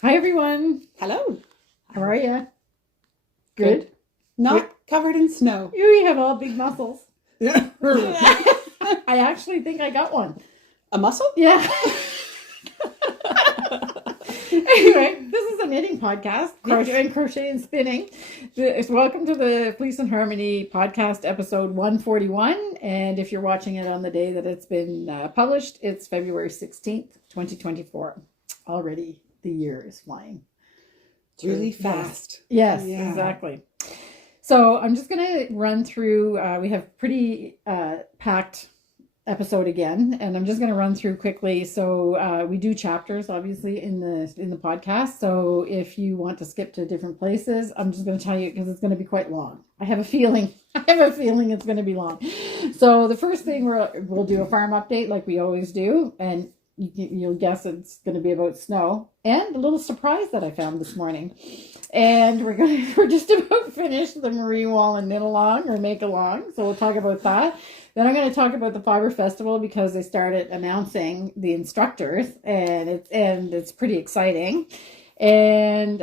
Hi, everyone. Hello. How are you? Good. Not covered in snow. You have all big muscles. A I actually think I got one. muscle? Yeah. Anyway, this is a knitting podcast, crochet and spinning. Welcome to the Fleece and Harmony podcast, episode 141. And if you're watching it on the day that it's been published, it's February 16th, 2024. Already the year is flying. It's really fast. Yes, Yeah. exactly. So I'm just going to run through, we have pretty packed episode again, and I'm just going to run through quickly. So we do chapters, obviously, in the podcast. So if you want to skip to different places, I'm just going to tell you because it's going to be quite long. I have a feeling it's going to be long. So the first thing we'll do a farm update like we always do, and you'll guess it's going to be about snow and a little surprise that I found this morning. And we're just about finished the Marie Wallin knit along or make along. So we'll talk about that. Then I'm going to talk about the Fibre Festival because they started announcing the instructors and it's pretty exciting. And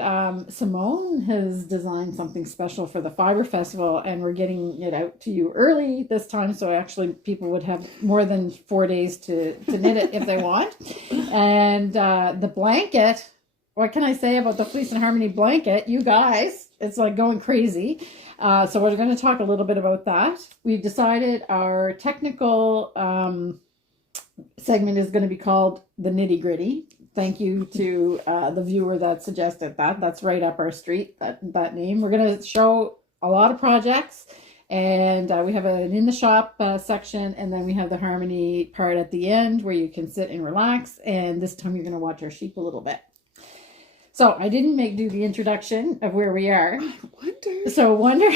Simone has designed something special for the Fibre Festival, and we're getting it out to you early this time, so actually people would have more than 4 days to knit it if they want. And the blanket, what can I say about the Fleece and Harmony blanket? You guys, it's like going crazy. So we're going to talk a little bit about that. We've decided our technical segment is going to be called the Nitty Gritty. Thank you to the viewer that suggested that. That's right up our street, that name. We're going to show a lot of projects, and we have an in the shop section, and then we have the Harmony part at the end where you can sit and relax, and this time you're going to watch our sheep a little bit. So I didn't do the introduction of where we are. I wonder.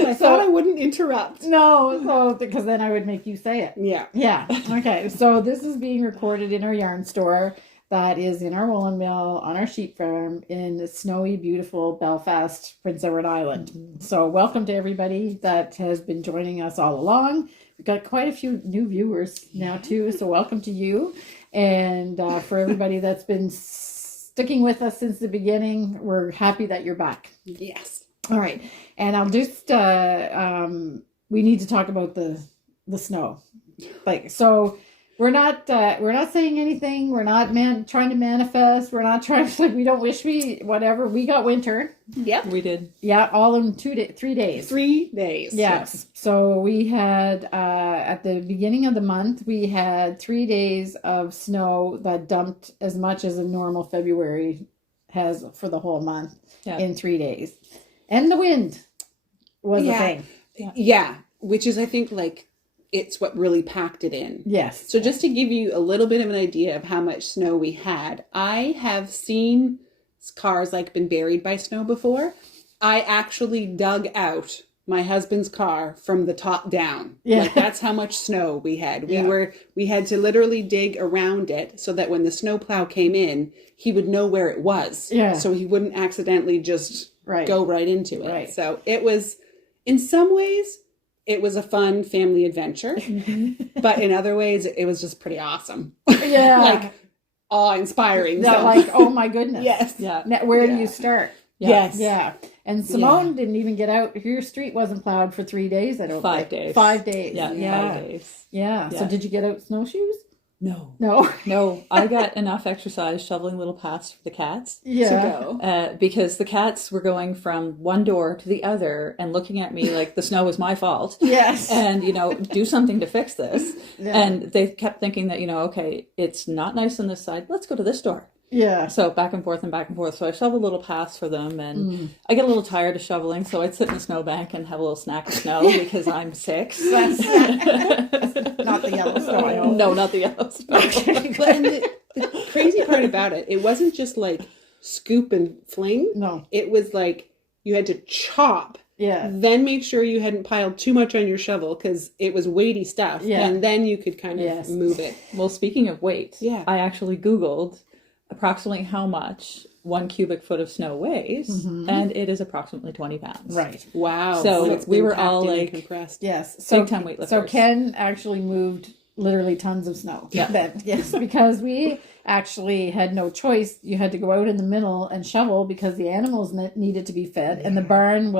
I thought I wouldn't interrupt. No, because then I would make you say it. Yeah. Okay. So this is being recorded in our yarn store that is in our woolen mill on our sheep farm in snowy, beautiful Belfast, Prince Edward Island. Mm-hmm. So welcome to everybody that has been joining us all along. We've got quite a few new viewers now too. So welcome to you. And for everybody that's been sticking with us since the beginning, we're happy that you're back. Yes. All right, and I'll just we need to talk about the snow. So we're not saying anything. We're not trying to manifest. We're not trying to, we don't wish whatever. We got winter. Yep, we did. Yeah, all in 3 days. 3 days. Yes. So we had at the beginning of the month we had 3 days of snow that dumped as much as a normal February has for the whole month in 3 days. And the wind was a thing. Yeah, which is, I think, it's what really packed it in. Yes. So just to give you a little bit of an idea of how much snow we had, I have seen cars been buried by snow before. I actually dug out my husband's car from the top down. Yeah. That's how much snow we had. We had to literally dig around it so that when the snowplow came in, he would know where it was. Yeah. So he wouldn't accidentally just go right into it. Right. So it was, in some ways, it was a fun family adventure. Mm-hmm. But in other ways, it was just pretty awesome. Yeah. Awe-inspiring. Oh my goodness. Yes. Yeah. Now, where do you start? Yeah. Yes. Yeah. And Simone didn't even get out. Your street wasn't plowed for 3 days. 5 days. 5 days. Yeah. 5 days. Yeah. So did you get out snowshoes? No. I got enough exercise shoveling little paths for the cats to go. Because the cats were going from one door to the other and looking at me like the snow was my fault. Yes. And, do something to fix this. Yeah. And they kept thinking that, okay, it's not nice on this side. Let's go to this door. Yeah. So back and forth. So I shoveled little paths for them, and I get a little tired of shoveling, so I'd sit in the snowbank and have a little snack of snow because I'm 6. Not the yellow snow, I hope. No, not the yellow snow. And the crazy part about it wasn't just scoop and fling. No. It was you had to chop. Yeah. Then make sure you hadn't piled too much on your shovel because it was weighty stuff. Yeah. And then you could kind of move it. Well, speaking of weight, I actually Googled approximately how much 1 cubic foot of snow weighs, and it is approximately 20 pounds. Right. Wow. So we were all compressed. Yes. Big time weightlifters. So Ken actually moved literally tons of snow. Then, yes, because we actually had no choice. You had to go out in the middle and shovel because the animals needed to be fed. And the barn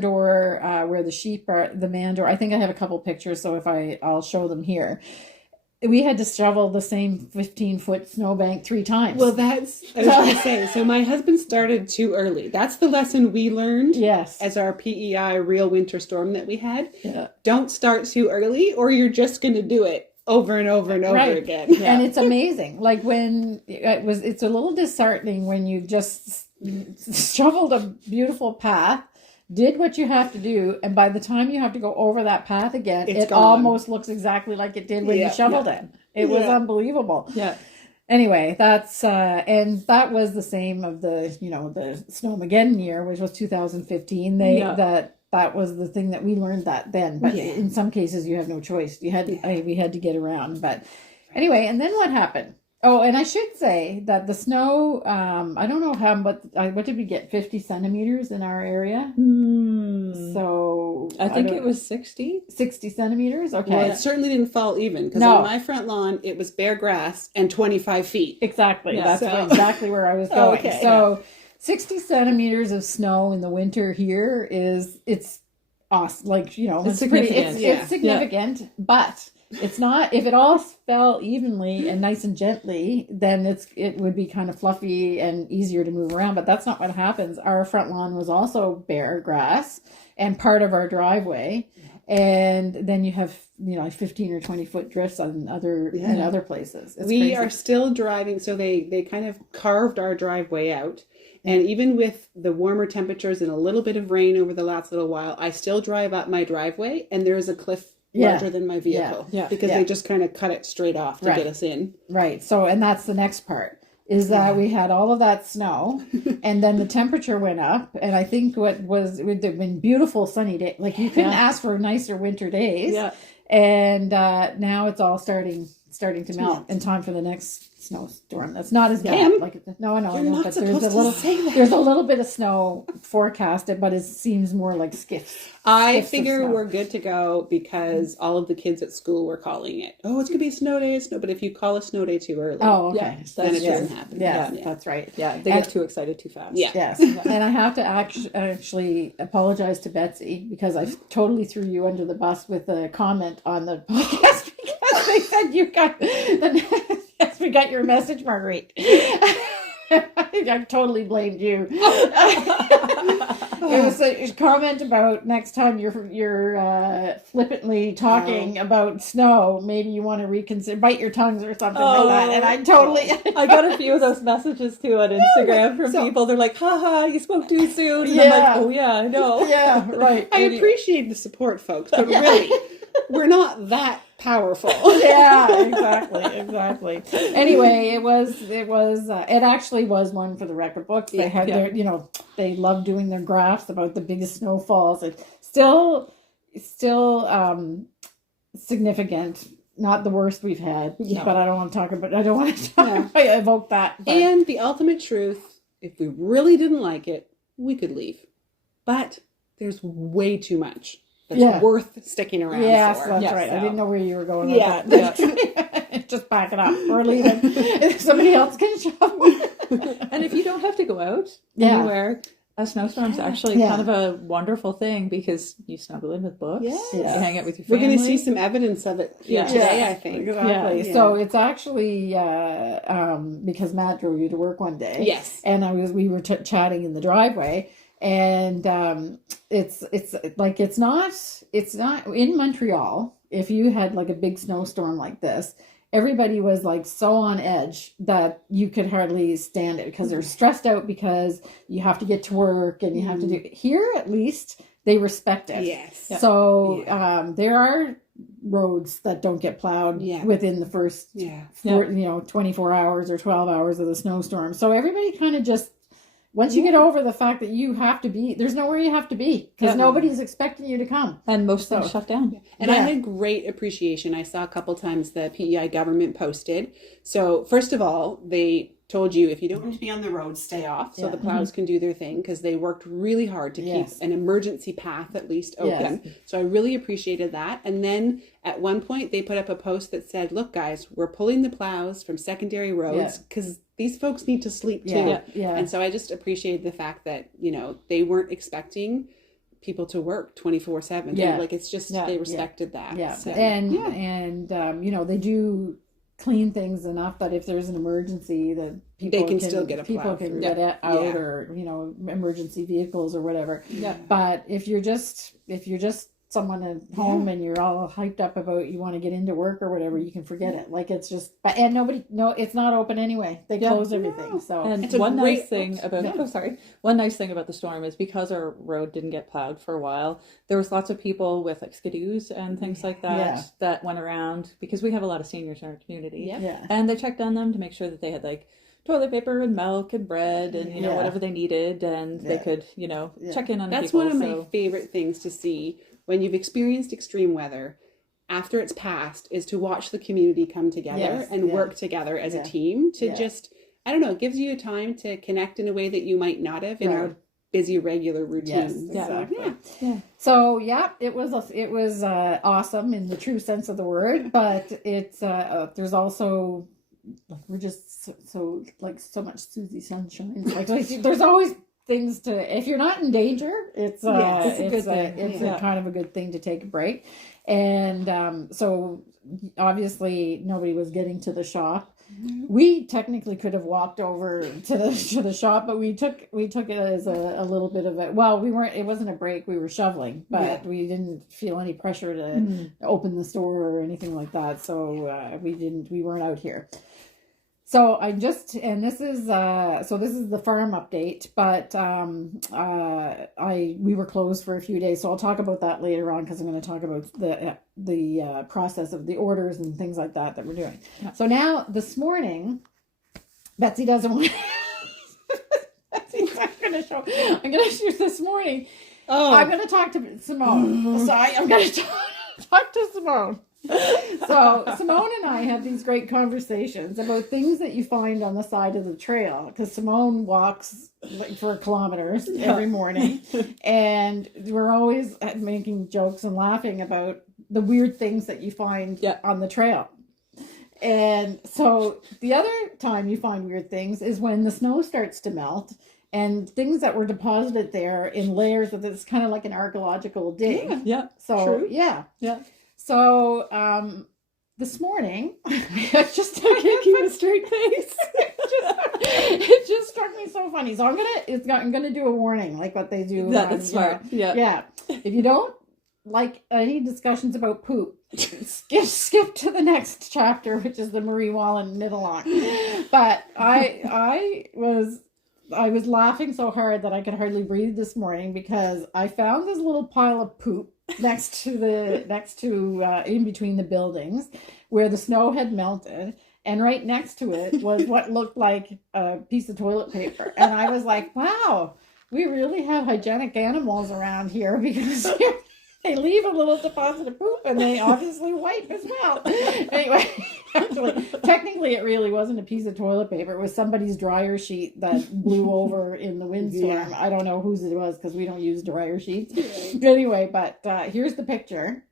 door where the sheep are, the man door. I think I have a couple pictures, so I'll show them here. We had to shovel the same 15-foot snowbank 3 times. Well, I was going to say, so my husband started too early. That's the lesson we learned as our PEI real winter storm that we had. Yeah. Don't start too early or you're just going to do it over and over and over again. Yeah. And it's amazing. Like it's a little disheartening when you just shoveled a beautiful path, did what you have to do, and by the time you have to go over that path again, it almost looks exactly like it did when you shoveled it. It was unbelievable. Yeah. Anyway, that's and that was the same of the the Snowmageddon year, which was 2015. That was the thing that we learned that then. But in some cases, you have no choice. We had to get around. But anyway, and then what happened? Oh, and I should say that the snow, I don't know how, but what did we get? 50 centimeters in our area? So I think it was 60. 60 centimeters? Okay. Well, it certainly didn't fall even because on my front lawn, it was bare grass and 25 feet. Exactly. Yeah, that's exactly where I was going. Okay. So 60 centimeters of snow in the winter here it's awesome. Like, it's significant. It's significant, but it's not, if it all fell evenly and nice and gently, then it would be kind of fluffy and easier to move around, but that's not what happens. Our front lawn was also bare grass and part of our driveway. And then you have, 15 or 20 foot drifts in other places. It's crazy. Are still driving. So they kind of carved our driveway out. And even with the warmer temperatures and a little bit of rain over the last little while, I still drive up my driveway and there's a cliff larger than my vehicle because they just kind of cut it straight off to get us in. Right. So, and that's the next part is that we had all of that snow and then the temperature went up. And I think it would have been beautiful sunny day. Like you couldn't ask for nicer winter days. Yeah. And now it's all starting to melt in time for the next snowstorm. That's not as bad. No, but there's a little bit of snow forecasted, but it seems more like skiffs. I figure we're good to go because all of the kids at school were calling it. Oh, it's gonna be a snow day. But if you call a snow day too early, okay, then it doesn't happen. Yeah, that's right. Yeah, they get too excited too fast. Yeah. Yes, and I have to actually apologize to Betsy because I totally threw you under the bus with a comment on the podcast because they said you got yes, we got your message, Marguerite. I totally blamed you. It was a comment about next time you're flippantly talking about snow, maybe you want to reconsider, bite your tongues or something like that. And I totally... I got a few of those messages too on Instagram from people. They're like, haha, you spoke too soon. And I'm like, oh yeah, I know. Yeah, right. I appreciate the support, folks, but really, we're not that powerful. Yeah, exactly. Anyway, it actually was one for the record books. They had their, they love doing their graphs about the biggest snowfalls. It's still significant. Not the worst we've had, but I don't want to talk about. I don't want to evoke that. But. And the ultimate truth: if we really didn't like it, we could leave. But there's way too much that's worth sticking around for. That's right. So. I didn't know where you were going with that. Just back it up or leave it. Somebody else can show. And if you don't have to go out anywhere, a snowstorm's actually kind of a wonderful thing because you snuggle in with books. You hang out with your family. We're going to see some evidence of it today, I think. Exactly. So it's actually because Matt drove you to work one day. Yes. And we were chatting in the driveway. And it's not in Montreal. If you had like a big snowstorm like this, everybody was like so on edge that you could hardly stand it because they're stressed out because you have to get to work and you have to do here. At least they respect it. Yes. So there are roads that don't get plowed within the first 24 hours or 12 hours of the snowstorm. So everybody kind of just. Once you get over the fact that you have to be, there's nowhere you have to be because nobody's expecting you to come. And most things shut down. And I had great appreciation. I saw a couple times the PEI government posted. So first of all, they told you if you don't need to be on the road, stay off so the plows can do their thing, because they worked really hard to keep an emergency path at least open. Yes. So I really appreciated that. And then at one point they put up a post that said, look guys, we're pulling the plows from secondary roads because these folks need to sleep too. And so I just appreciated the fact that, you know, they weren't expecting people to work 24/7. Like it's just they respected that. So, and you know, they do clean things enough that if there's an emergency that people can still get get out or, you know, emergency vehicles or whatever. But if you're just someone at home and you're all hyped up about you want to get into work or whatever, you can forget it. Like it's just, and it's not open anyway. They close everything. So and one nice thing about the storm is because our road didn't get plowed for a while, there was lots of people with like skidoos and things like that that went around, because we have a lot of seniors in our community. And they checked on them to make sure that they had like toilet paper and milk and bread and, you know, whatever they needed, and they could, you know, check in on people. That's one of my favorite things to see when you've experienced extreme weather after it's passed, is to watch the community come together and work together as a team to just, I don't know, it gives you a time to connect in a way that you might not have in our busy regular routine. So it was awesome in the true sense of the word, but it's there's also, like, we're just so much Susie sunshine. Like there's always things to, if you're not in danger, it's kind of a good thing to take a break. And so obviously nobody was getting to the shop. We technically could have walked over to the shop, but we took it as a little bit of it wasn't a break, we were shoveling, but we didn't feel any pressure to open the store or anything like that, so we weren't out here. So this is the farm update, but we were closed for a few days, so I'll talk about that later on, because I'm going to talk about the process of the orders and things like that we're doing. So now this morning, Betsy doesn't want. I'm going to show this morning. I'm going to talk to Simone. So I'm going to talk to Simone. So Simone and I have these great conversations about things that you find on the side of the trail, because Simone walks like for kilometers every morning, and we're always making jokes and laughing about the weird things that you find on the trail. And so the other time you find weird things is when the snow starts to melt, and things that were deposited there in layers of this, kind of like an archaeological dig. True. So, this morning, I just can't keep a straight face. it just struck me so funny. So I'm gonna do a warning, like what they do. That's smart. Yeah. If you don't like any discussions about poop, skip to the next chapter, which is the Marie Wallin knit along. But I was laughing so hard that I could hardly breathe this morning, because I found this little pile of poop next to in between the buildings where the snow had melted, and right next to it was what looked like a piece of toilet paper. And I was like, wow, we really have hygienic animals around here, because they leave a little deposit of poop and they obviously wipe as well. Anyway, technically it really wasn't a piece of toilet paper. It was somebody's dryer sheet that blew over in the windstorm. I don't know whose it was, because we don't use dryer sheets. Anyway, but here's the picture.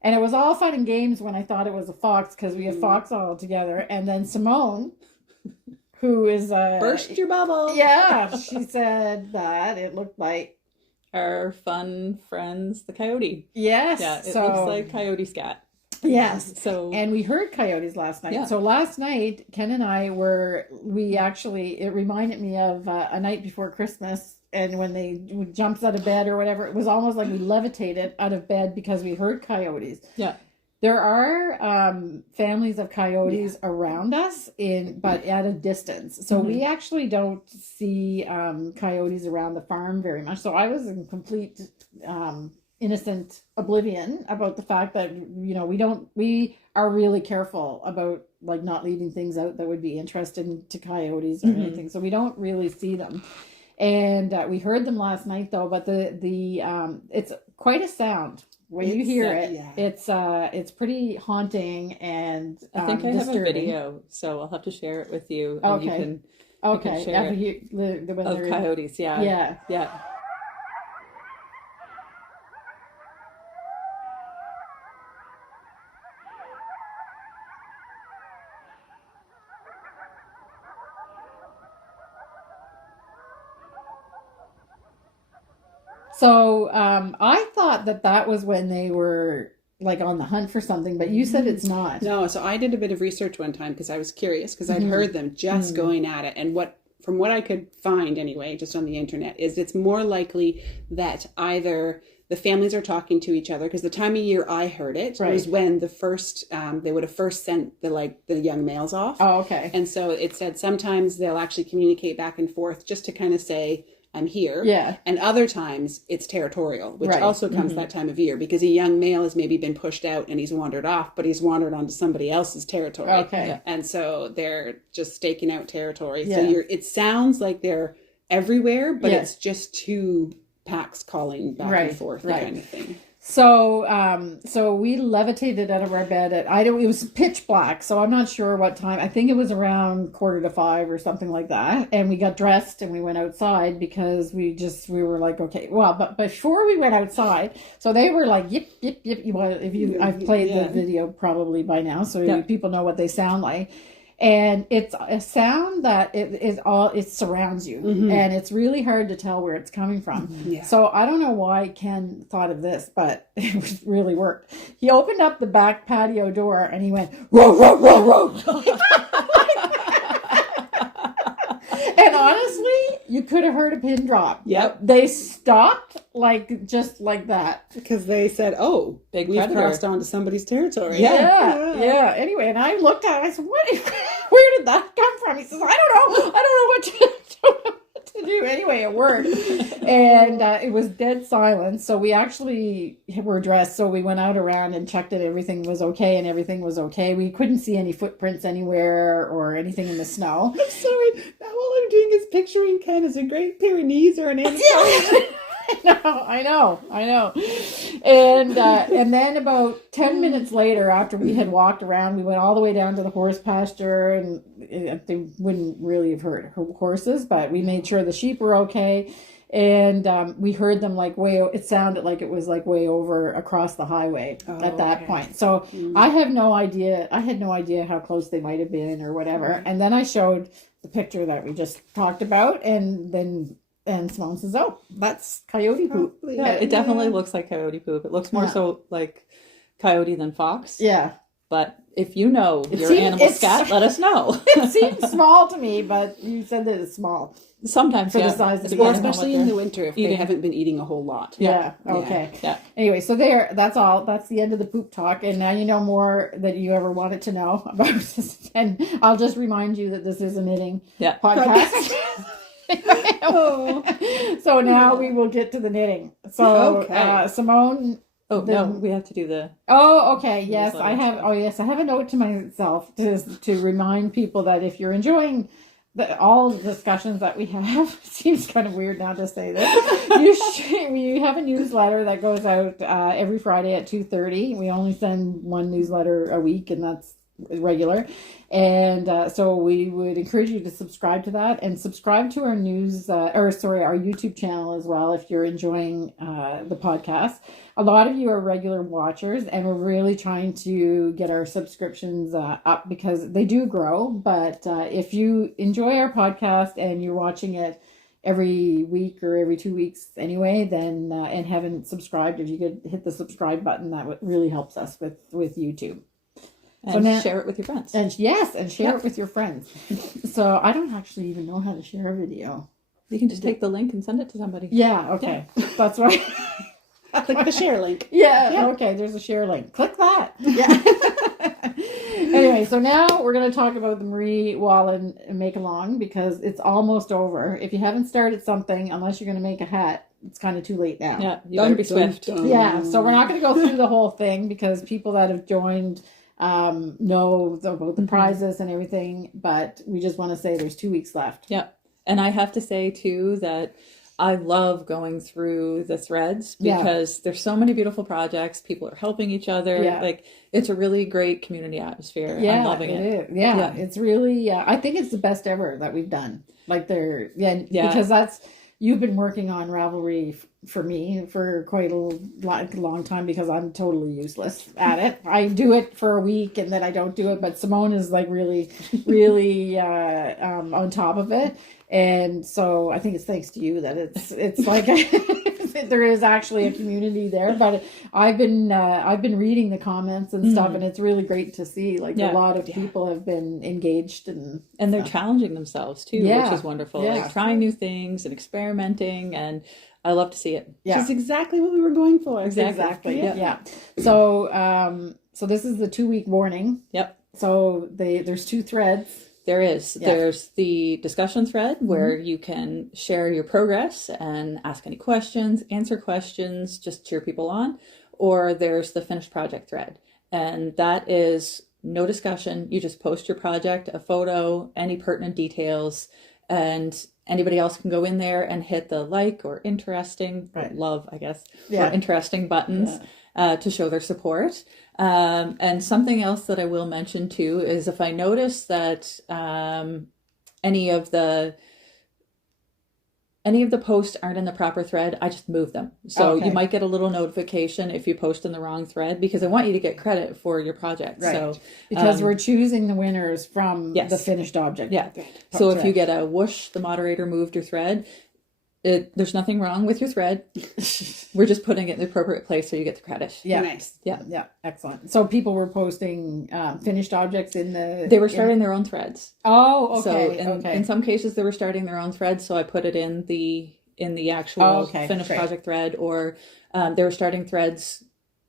And it was all fun and games when I thought it was a fox, because we have fox all together. And then Simone, who is burst your bubble. Yeah, she said that it looked like our fun friends, the coyote. Yes. Yeah, it looks like coyote scat. Yes. So, and we heard coyotes last night. So last night, Ken and I it reminded me of a night before Christmas, and when they jumped out of bed or whatever, it was almost like we levitated out of bed because we heard coyotes. Yeah. There are families of coyotes around us, but at a distance. So we actually don't see coyotes around the farm very much. So I was in complete innocent oblivion about the fact that, you know, we are really careful about like not leaving things out that would be interesting to coyotes or anything. So we don't really see them. And we heard them last night though, but the it's quite a sound. when you hear it, yeah. it's pretty haunting and I think I have a disturbing. video, so I'll have to share it with you. And you can share the when of they're coyotes. Yeah. So I thought that was when they were like on the hunt for something, but you said it's not. No, so I did a bit of research one time because I was curious because I'd heard them just going at it. And from what I could find anyway, just on the internet, is it's more likely that either the families are talking to each other, because the time of year I heard it was when the first, they would have first sent the young males off. Oh, okay. And so it said sometimes they'll actually communicate back and forth just to kind of say, I'm here. Yeah. And other times it's territorial, which also comes that time of year because a young male has maybe been pushed out and he's wandered off, but he's wandered onto somebody else's territory. Okay. Yeah. And so they're just staking out territory. Yeah. So it sounds like they're everywhere, but it's just two packs calling back and forth kind of thing. So, so we levitated out of our bed it was pitch black, so I'm not sure what time. I think it was around 4:45 or something like that. And we got dressed and we went outside because we were like, okay, well, but before we went outside, so they were like, yip, yip, yip. Well, I've played the video probably by now, so people know what they sound like. And it's a sound that it surrounds you, and it's really hard to tell where it's coming from. Yeah. So I don't know why Ken thought of this, but it really worked. He opened up the back patio door and he went, row, row, row, row. And honestly, you could have heard a pin drop. Yep. They stopped just like that. Because they said, oh, big we've predator. crossed onto somebody's territory. Yeah. Anyway, and I looked at it, I said, where did that come from? He says, I don't know what to do. Anyway, it worked. And it was dead silence. So we actually were dressed. So we went out around and checked that everything was okay, and everything was okay. We couldn't see any footprints anywhere or anything in the snow. I'm sorry. Now all I'm doing is picturing Ken as a Great Pyrenees or an animal. I know. And then about 10 minutes later, after we had walked around, we went all the way down to the horse pasture, and they wouldn't really have hurt horses, but we made sure the sheep were okay. And we heard them it sounded like it was way over across the highway at that point. So I have no idea. I had no idea how close they might have been or whatever. And then I showed the picture that we just talked about, and Simone says, oh, that's coyote poop. Yeah, it definitely looks like coyote poop. It looks more so like coyote than fox. Yeah. But if you know your animal scat, let us know. It seems small to me, but you said that it's small. Sometimes, for the size of the well, animal. especially in the winter if they haven't been eating a whole lot. Yeah. Okay. Yeah. Anyway, so that's all. That's the end of the poop talk. And now you know more that you ever wanted to know about this. And I'll just remind you that this is a knitting podcast. So now we will get to the knitting. So Simone. Oh no, we have to do the. Oh, okay. Yes, I have. Oh, yes, I have a note to myself to remind people that if you're enjoying all the discussions that we have, it seems kind of weird now to say this. We have a newsletter that goes out every Friday at 2:30. We only send one newsletter a week, and that's regular. And so we would encourage you to subscribe to that, and subscribe to our our YouTube channel as well if you're enjoying the podcast. A lot of you are regular watchers, and we're really trying to get our subscriptions up because they do grow. But if you enjoy our podcast and you're watching it every week or every 2 weeks anyway, then and haven't subscribed, if you could hit the subscribe button, that really helps us with YouTube. And share it with your friends. And share it with your friends. So I don't actually even know how to share a video. You can just take the link and send it to somebody. Yeah, okay. Yeah. That's right. Click the share link. Yeah, okay, there's a share link. Click that. Yeah. Anyway, so now we're going to talk about the Marie Wallin make-along because it's almost over. If you haven't started something, unless you're going to make a hat, it's kind of too late now. Yeah, you better be swift. Yeah, so we're not going to go through the whole thing because people that have joined know about the prizes and everything, but we just want to say there's 2 weeks left. Yeah. And I have to say too that I love going through the threads because there's so many beautiful projects. People are helping each other. Yeah. Like, it's a really great community atmosphere. I'm loving it. Yeah, it's really, I think it's the best ever that we've done. Like because you've been working on Ravelry for me for quite a long time because I'm totally useless at it. I do it for a week and then I don't do it, but Simone is like really, really on top of it. And so I think it's thanks to you that it's like there is actually a community there. But I've been reading the comments and stuff, and it's really great to see like a lot of people have been engaged and they're challenging themselves too, which is wonderful. Like trying new things and experimenting, and I love to see it. Which is exactly what we were going for. Exactly. Yeah. So so this is the 2-week warning. Yep. So there's 2 threads. There is. Yeah. There's the discussion thread where you can share your progress and ask any questions, answer questions, just cheer people on. Or there's the finished project thread. And that is no discussion. You just post your project, a photo, any pertinent details, and anybody else can go in there and hit the like or interesting, or love, I guess, or interesting buttons to show their support. And something else that I will mention too is if I notice that any of the posts aren't in the proper thread, I just move them. So you might get a little notification if you post in the wrong thread, because I want you to get credit for your project. Right. So because we're choosing the winners from the finished object. Yeah. So if you get a whoosh, the moderator moved your thread. There's nothing wrong with your thread. We're just putting it in the appropriate place so you get the credit. Yeah. Nice. Yeah. Excellent. So people were posting finished objects in the... They were starting their own threads. Oh, okay. So in some cases they were starting their own threads, so I put it in the actual finished project thread, or they were starting threads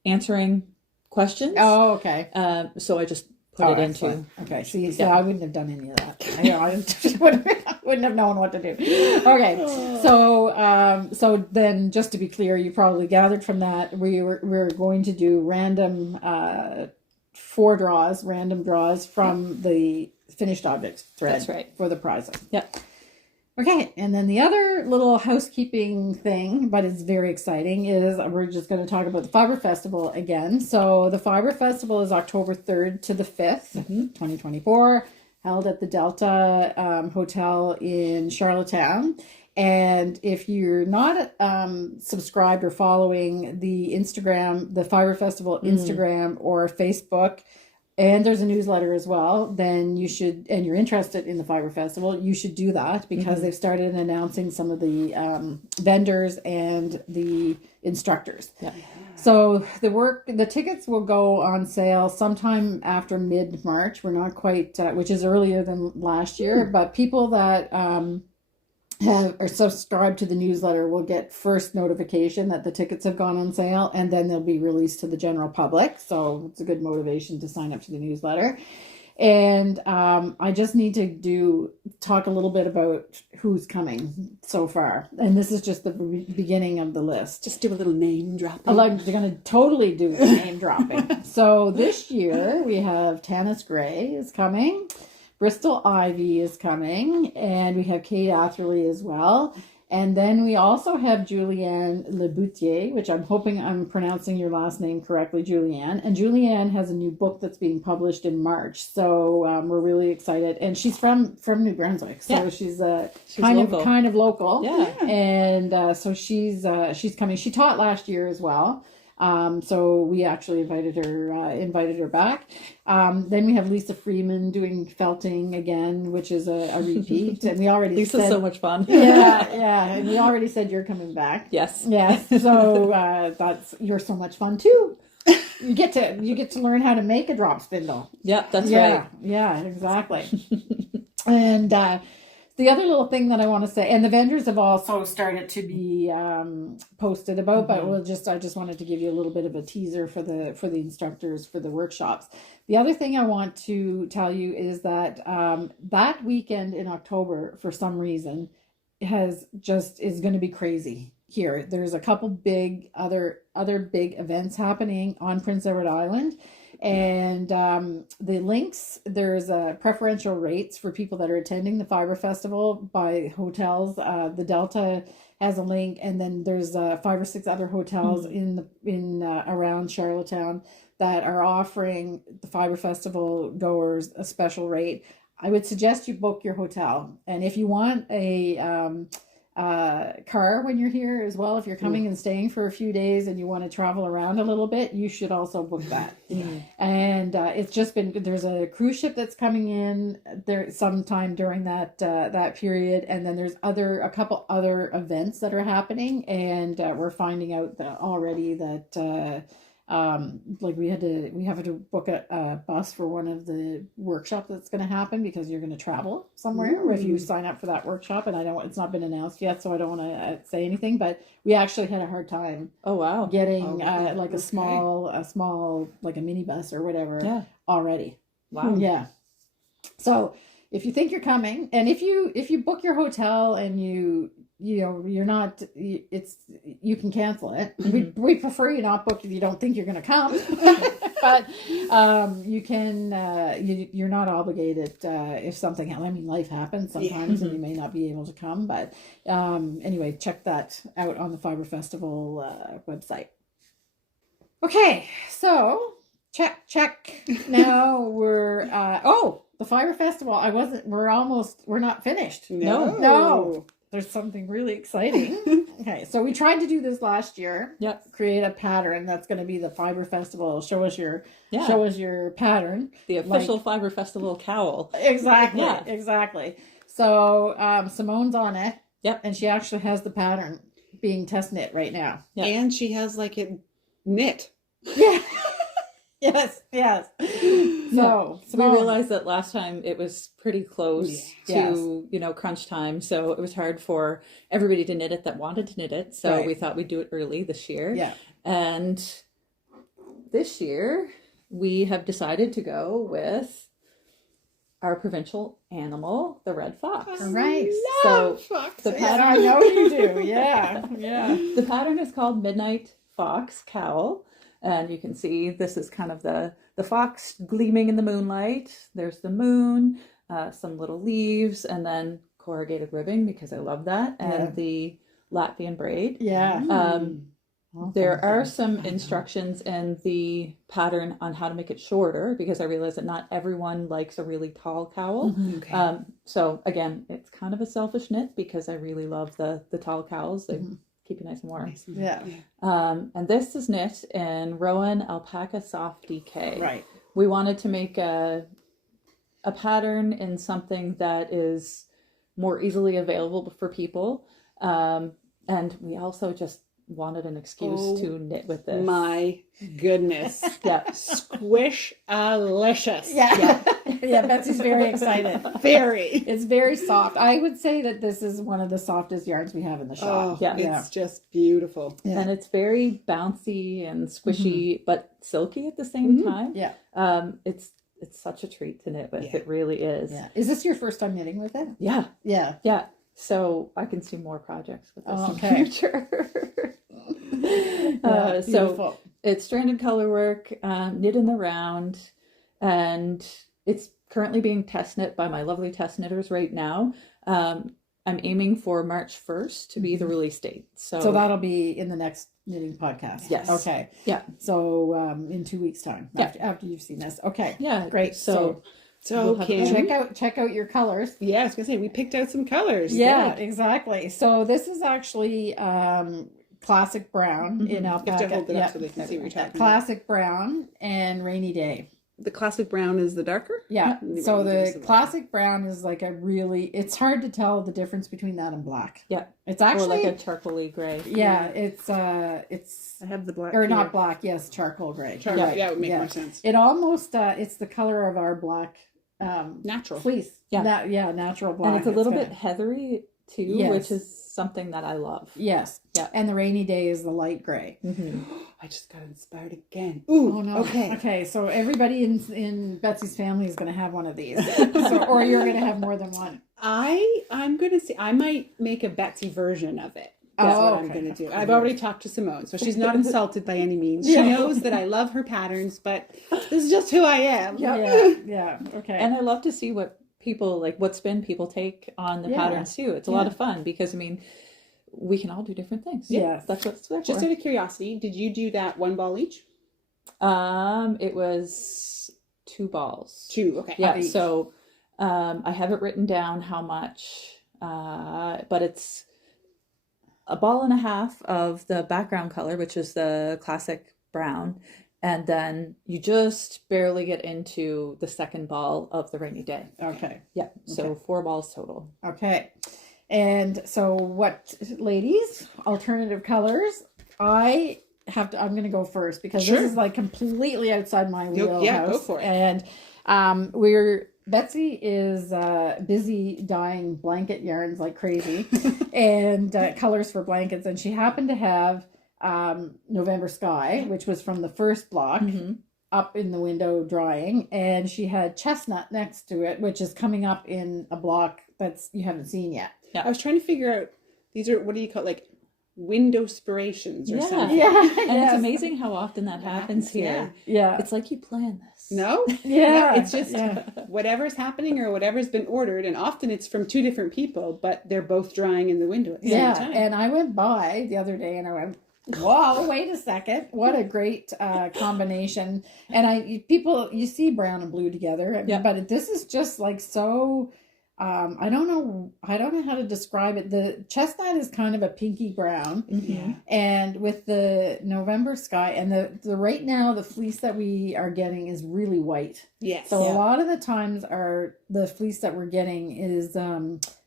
answering questions. Oh, okay. So I just put it into... Okay, so I wouldn't have done any of that. I wouldn't have known what to do. Okay, so then just to be clear, you probably gathered from that we're going to do random random draws from the finished objects thread for the prizes. Yep. Okay, and then the other little housekeeping thing, but it's very exciting, is we're just going to talk about the Fibre Festival again. So the Fibre Festival is October 3rd to the 5th, 2024, held at the Delta Hotel in Charlottetown. And if you're not subscribed or following the Instagram, the Fibre Festival Instagram or Facebook, and there's a newsletter as well, then you should, and you're interested in the Fibre Festival, you should do that, because they've started announcing some of the vendors and the instructors. Yeah. So the tickets will go on sale sometime after mid-March. We're not quite, which is earlier than last year, but people that are subscribed to the newsletter will get first notification that the tickets have gone on sale, and then they'll be released to the general public. So it's a good motivation to sign up to the newsletter. And I just need to talk a little bit about who's coming so far. And this is just the beginning of the list. Just do a little name dropping. They're going to totally do the name dropping. So this year we have Tanis Gray is coming. Bristol Ivy is coming, and we have Kate Atherley as well. And then we also have Julianne Leboutier, which I'm hoping I'm pronouncing your last name correctly, Julianne. And Julianne has a new book that's being published in March. So we're really excited. And she's from New Brunswick. So she's kind of local. Yeah. And so she's coming. She taught last year as well. So we actually invited her back. Then we have Lisa Freeman doing felting again, which is a repeat. And we already Lisa's so much fun. Yeah. And we already said you're coming back. Yes. So you're so much fun too. You get to learn how to make a drop spindle. Yep, that's right. Yeah, exactly. And the other little thing that I want to say, and the vendors have also started to be posted about, but I just wanted to give you a little bit of a teaser for the instructors for the workshops. The other thing I want to tell you is that that weekend in October, for some reason, is going to be crazy here. There's a couple big other big events happening on Prince Edward Island. And the links, there's preferential rates for people that are attending the Fibre Festival by hotels. The Delta has a link, and then there's 5 or 6 other hotels in around Charlottetown that are offering the Fibre Festival goers a special rate. I would suggest you book your hotel, and if you want a car when you're here as well, if you're coming and staying for a few days and you want to travel around a little bit, you should also book that. And it's just been, there's a cruise ship that's coming in there sometime during that period, and then there's a couple other events that are happening, and we're finding out that already that like we have to book a bus for one of the workshops that's going to happen, because you're going to travel somewhere if you sign up for that workshop, and it's not been announced yet, so I don't want to say anything, but we actually had a hard time getting like a small like a minibus or whatever already. So if you think you're coming, and if you book your hotel and you're not, you can cancel it. We prefer you not book if you don't think you're going to come, but you can, you're not obligated if something happens. I mean, life happens sometimes and you may not be able to come, but anyway, check that out on the Fibre Festival website. Okay, so check. Now we're the Fibre Festival. We're not finished. No. There's something really exciting. Okay, so we tried to do this last year. Yep. Create a pattern that's going to be the Fibre Festival. Show us your pattern. The official Fibre Festival cowl. Exactly. Yeah. Exactly. So Simone's on it. Yep. And she actually has the pattern being test knit right now. Yep. And she has like it knit. Yeah. Yes. So we realized that last time it was pretty close to crunch time, so it was hard for everybody to knit it that wanted to knit it. So we thought we'd do it early this year. Yeah. And this year we have decided to go with our provincial animal, the red fox. Right. So foxes. The pattern, I know you do. Yeah. The pattern is called Midnight Fox Cowl. And you can see this is kind of the fox gleaming in the moonlight. There's the moon, some little leaves, and then corrugated ribbing, because I love that, and the Latvian braid. Yeah. There are some instructions in the pattern on how to make it shorter, because I realize that not everyone likes a really tall cowl. Okay. So again, it's kind of a selfish knit, because I really love the tall cowls. They keep you nice and warm. Yeah. And this is knit in Rowan Alpaca Soft DK. Right. We wanted to make a pattern in something that is more easily available for people. And we also just wanted an excuse to knit with this. My goodness. Squish-alicious. Yeah, Betsy's very excited. It's very soft. I would say that this is one of the softest yarns we have in the shop. It's just beautiful. Yeah. And it's very bouncy and squishy, but silky at the same time. Yeah. It's such a treat to knit with. Yeah. It really is. Yeah. Is this your first time knitting with it? Yeah. Yeah. Yeah. So I can see more projects with this in the future. So it's stranded colorwork, knit in the round, and it's currently being test knit by my lovely test knitters right now. I'm aiming for March 1st to be the release date. So that'll be in the next knitting podcast. Yes. Okay. Yeah. So in 2 weeks' time, after you've seen this. Okay. Yeah. Great. So Kim, check out your colors. Yeah, I was gonna say we picked out some colors. Yeah, exactly. So this is actually classic brown in alpaca. You have to hold it up so they can see what you're talking classic brown and rainy day. The classic brown is the darker? Yeah. So the classic brown is like it's hard to tell the difference between that and black. Yeah. It's actually like a charcoaly gray. Yeah, it's I have the black. Or here. Not black, yes, charcoal gray. Charcoal, yeah, it would make more sense. It almost it's the color of our black natural fleece. Yeah. Natural black. And it's a little bit heathery too, which is something that I love. Yes. Yeah. And the rainy day is the light gray. I just got inspired again. Ooh, oh no. Okay. Okay. So everybody in Betsy's family is going to have one of these, or you're going to have more than one. I'm going to see. I might make a Betsy version of it. That's what I'm going to do. I've already talked to Simone, so she's not insulted by any means. She knows that I love her patterns, but this is just who I am. Yeah. Okay. And I love to see what people, like what spin people take on the patterns too. It's a lot of fun because, I mean, we can all do different things. Yes. That's what it's there for. Just out of curiosity, did you do that one ball each? It was 2 balls. 2, okay. Yeah, so I haven't written down how much, but it's a ball and a half of the background color, which is the classic brown, and then you just barely get into the second ball of the rainy day. Okay. Yeah, so 4 balls total. Okay. And so what, ladies, alternative colors, I'm going to go first because this is like completely outside my wheelhouse. Yeah, go for it. And Betsy is busy dyeing blanket yarns like crazy and colors for blankets. And she happened to have November Sky, which was from the first block, up in the window drying. And she had Chestnut next to it, which is coming up in a block that's you haven't seen yet. Yeah. I was trying to figure out, these are, what do you call, like window spirations or something? Yeah. And it's amazing how often that happens here. Yeah. It's like you plan this. No? Yeah. No, it's just whatever's happening or whatever's been ordered. And often it's from 2 different people, but they're both drying in the window at the same time. And I went by the other day and I went, whoa, wait a second. What a great combination. And you see brown and blue together, but this is just like so, I don't know how to describe it. The chestnut is kind of a pinky brown, and with the November Sky and the right now the fleece that we are getting is really white. Yes. So a lot of the times the fleece that we're getting is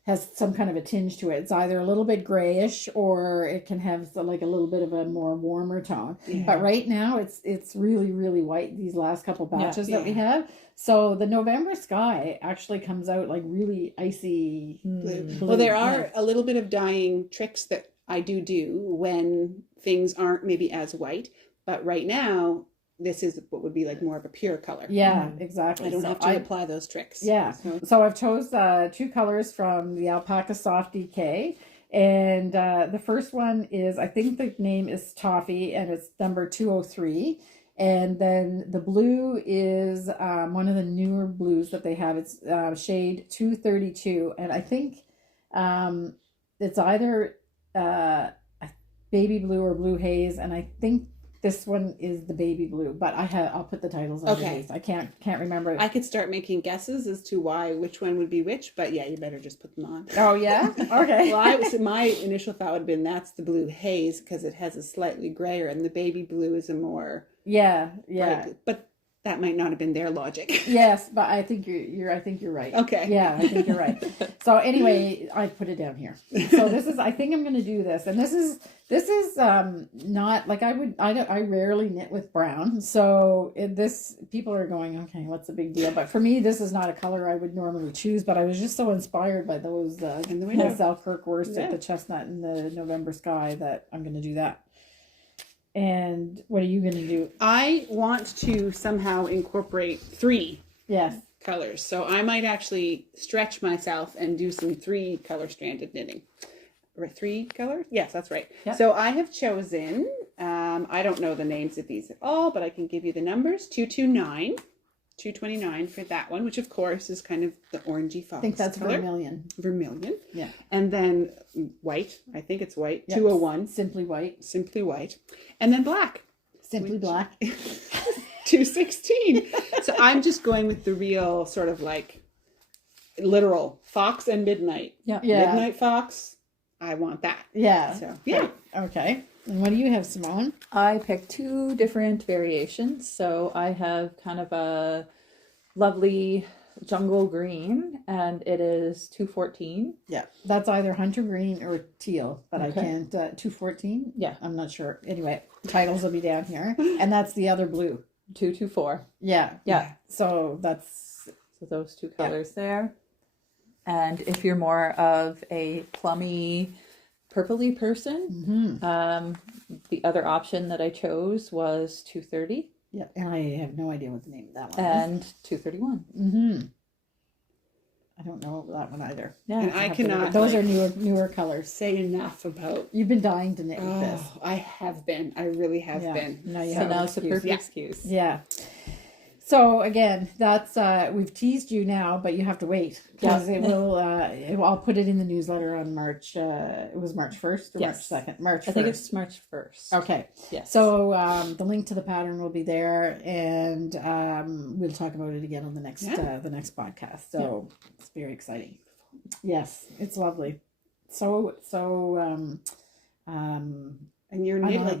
has some kind of a tinge to it. It's either a little bit grayish or it can have like a little bit of a more warmer tone. Yeah. But right now it's really, really white, these last couple batches that we have. So the November Sky actually comes out like really icy blue. Well, there are a little bit of dyeing tricks that I do when things aren't maybe as white. But right now, this is what would be like more of a pure color. Yeah, exactly. I don't have to apply those tricks. Yeah. So I've chose 2 colors from the Alpaca Soft DK. And the first one is, I think the name is Toffee, and it's number 203. And then the blue is one of the newer blues that they have. It's shade 232. And I think it's either baby blue or blue haze. And I think this one is the baby blue, but I'll put the titles underneath. I can't remember. I could start making guesses as to which one would be which, but yeah, you better just put them on. Oh yeah, okay. Well, my initial thought would have been that's the blue haze because it has a slightly grayer, and the baby blue is a more bright, but that might not have been their logic. Yes, but I think you're right. Okay. Yeah, I think you're right. So anyway, I put it down here. So I think I'm going to do this, and this is not like I rarely knit with brown. So people are going, okay, what's the big deal? But for me, this is not a color I would normally choose. But I was just so inspired by those in the window Selkirk worsted, the chestnut, and the November Sky that I'm going to do that. And what are you going to do? I want to somehow incorporate 3 colors. So I might actually stretch myself and do some 3 color stranded knitting. Or 3 colors? Yes, that's right. Yep. So I have chosen, I don't know the names of these at all, but I can give you the numbers. 229, 229 for that one, which of course is kind of the orangey fox. I think that's color. vermilion. Vermilion. Yeah. And then white. I think it's white. Yep. 201. Simply white. Simply white. And then black. Simply black. 216. So I'm just going with the real sort of like literal fox and midnight. Yeah. Midnight fox. I want that. Yeah. So yeah. Okay. And what do you have, Simone? I picked 2 different variations. So I have kind of a lovely jungle green, and it is 214. Yeah, that's either hunter green or teal, but I can't. 214. Yeah, I'm not sure. Anyway, titles will be down here, and that's the other blue. 224. Yeah. So that's those 2 colors there. And if you're more of a plummy, purpley person, the other option that I chose was 230. Yeah, and I have no idea what the name of that one is. And 231. I don't know that one either. Yeah. And I cannot. Those are newer colors. Say enough about. You've been dying to knit with this. I have been. I really have been. No, you So have now an it's a excuse. perfect excuse. Yeah. So again, that's we've teased you now, but you have to wait because it will. I'll put it in the newsletter on March. It was March 1st or Yes. March 2nd. March 1st. I think it's March 1st. Okay. Yes. So the link to the pattern will be there, and we'll talk about it again on the next podcast. So it's very exciting. Yes, it's lovely. And your knit,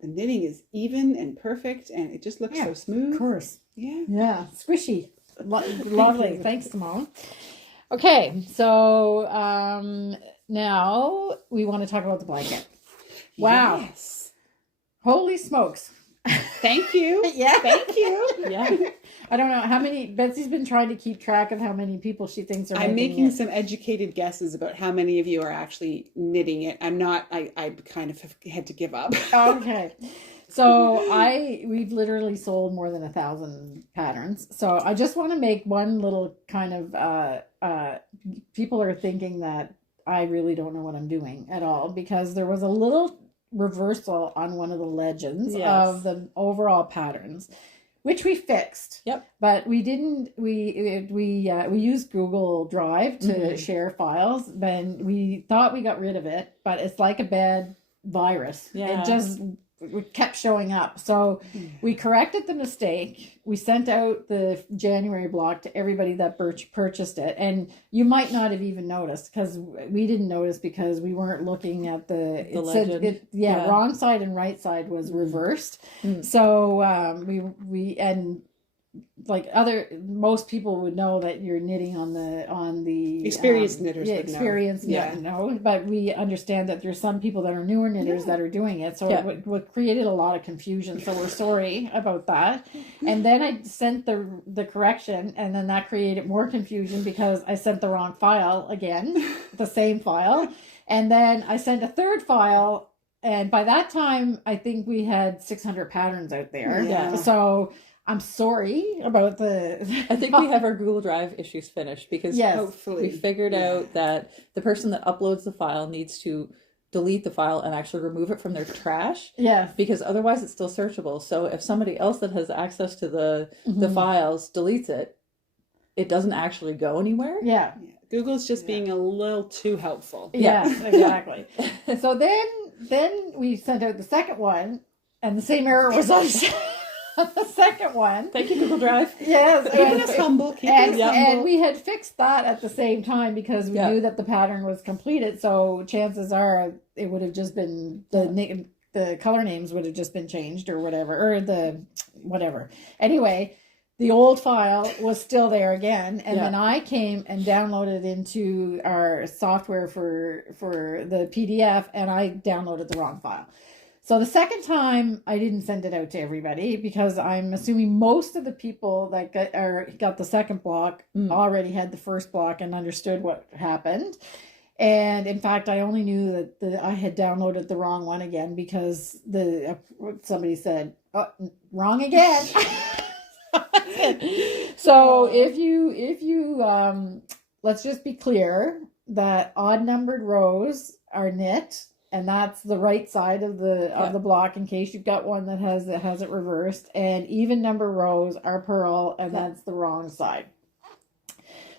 the knitting is even and perfect, and it just looks so smooth. Of course. Yeah. Squishy. Lovely. Thanks, Simone. Okay, so now we want to talk about the blanket. Wow. Yes. Holy smokes. Thank you. Yeah. Thank you. Yeah. I don't know how many. Betsy's been trying to keep track of how many people she thinks are. I'm making making it. some educated guesses about how many of you are actually knitting it. I'm not. I kind of have had to give up. Okay. So we've literally sold more than 1,000 patterns. So I just want to make one little kind of people are thinking that I really don't know what I'm doing at all, because there was a little reversal on one of the legends of the overall patterns, which we fixed. Yep. But we didn't. We used Google Drive to share files. Then we thought we got rid of it, but it's like a bad virus. Yeah. It just kept showing up. So we corrected the mistake. We sent out the January block to everybody that purchased it, and you might not have even noticed, because we didn't notice because we weren't looking at the legend. Wrong side and right side was reversed. So we like most people would know that you're knitting on the Experienced knitters would know. Experienced know, but we understand that there's some people that are newer knitters that are doing it, so it created a lot of confusion, so we're sorry about that. And then I sent the correction, and then that created more confusion because I sent the wrong file again, the same file, and then I sent a third file, and by that time I think we had 600 patterns out there. So I'm sorry about I think we have our Google Drive issues finished, because hopefully we figured out that the person that uploads the file needs to delete the file and actually remove it from their trash. Because otherwise it's still searchable. So if somebody else that has access to the files deletes it, it doesn't actually go anywhere. Google's just being a little too helpful. Exactly. So then we sent out the second one, and the same error was on the second one. Thank you, Google Drive. Yes. Keeping us humble. And we had fixed that at the same time because we knew that the pattern was completed. So chances are it would have just been the color names would have just been changed or whatever, or the whatever. Anyway, the old file was still there again, and then I came and downloaded into our software for the PDF, and I downloaded the wrong file. So the second time, I didn't send it out to everybody because I'm assuming most of the people that got the second block already had the first block and understood what happened. And in fact, I only knew that I had downloaded the wrong one again because somebody said, "Oh, wrong again." So if you let's just be clear that odd numbered rows are knit. And that's the right side of the block, in case you've got one that has it reversed. And even number rows are purl, and that's the wrong side.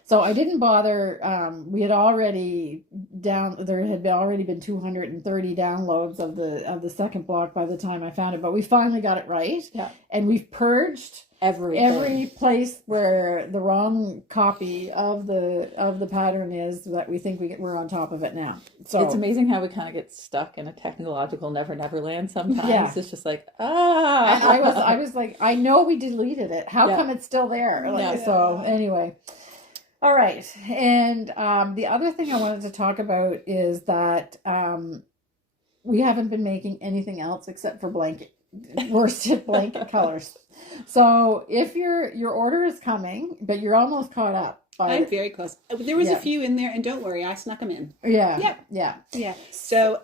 So I didn't bother. We had already there had already been 230 downloads of the second block by the time I found it. But we finally got it right. And we've purged every place where the wrong copy of the pattern is, that we think we're on top of it now. So it's amazing how we kind of get stuck in a technological never land sometimes. It's just like, And I was like, I know we deleted it. How come it's still there? So anyway. All right. And the other thing I wanted to talk about is that we haven't been making anything else except for worsted blanket colors. So if your order is coming, but you're almost caught up. I'm very close. There was a few in there, and don't worry, I snuck them in. Yeah. So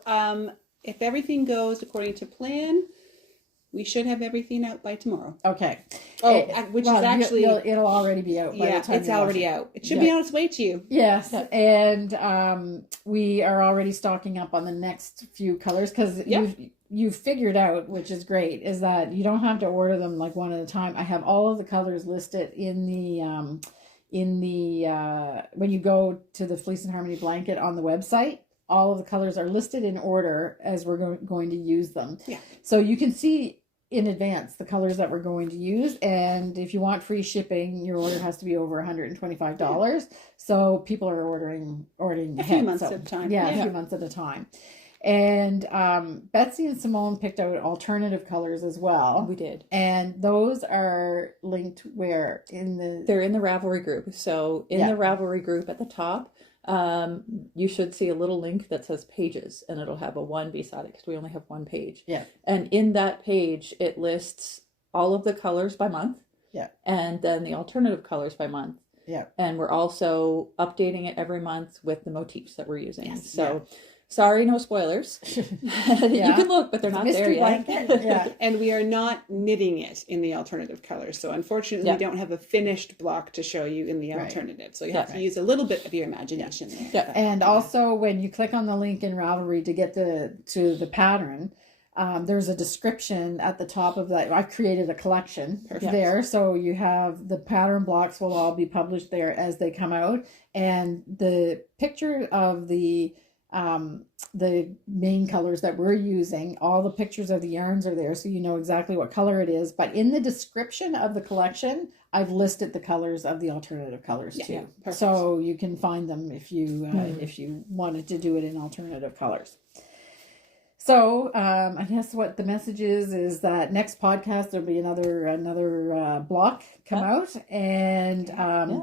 if everything goes according to plan, we should have everything out by tomorrow. Okay. Oh, which is actually... It'll already be out by the time it's already out. It should be on its way to you. Yes. And we are already stocking up on the next few colors because you've figured out, which is great, is that you don't have to order them like one at a time. I have all of the colors listed in the when you go to the Fleece and Harmony blanket on the website. All of the colors are listed in order as we're going to use them. Yeah. So you can see in advance the colors that we're going to use. And if you want free shipping, your order has to be over $125. Yeah. So people are ordering a few months at a time. Yeah, a few months at a time. And Betsy and Simone picked out alternative colors as well. We did. And those are linked where? They're in the Ravelry group. So in the Ravelry group at the top, you should see a little link that says pages, and it'll have a 1 beside it because we only have one page. Yeah. And in that page, it lists all of the colors by month. Yeah. And then the alternative colors by month. Yeah. And we're also updating it every month with the motifs that we're using. Yes. So sorry, no spoilers. You can look, but they're not there yet. Yeah. And we are not knitting it in the alternative colors. So unfortunately, we don't have a finished block to show you in the alternative. So you have to use a little bit of your imagination there. Yeah. And also, when you click on the link in Ravelry to get to the pattern, there's a description at the top of that. I've created a collection there. So you have the pattern blocks will all be published there as they come out. And the picture of the main colors that we're using, all the pictures of the yarns are there, so you know exactly what color it is. But in the description of the collection, I've listed the colors of the alternative colors too. Yeah, so you can find them if you wanted to do it in alternative colors. So I guess what the message is that next podcast there'll be another block come out, and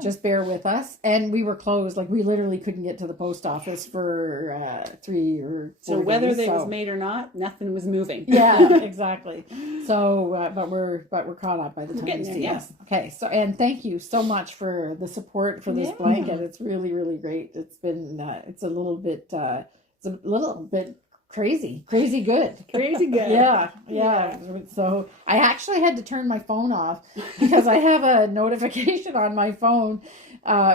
just bear with us. And we were closed, like we literally couldn't get to the post office for 3 or 4 days. Whether it was made or not, nothing was moving. Yeah, exactly. So but we're caught up by the time you see us. Okay, so and thank you so much for the support for this blanket. It's really, really great. It's been it's a little bit crazy good. Yeah. So I actually had to turn my phone off because I have a notification on my phone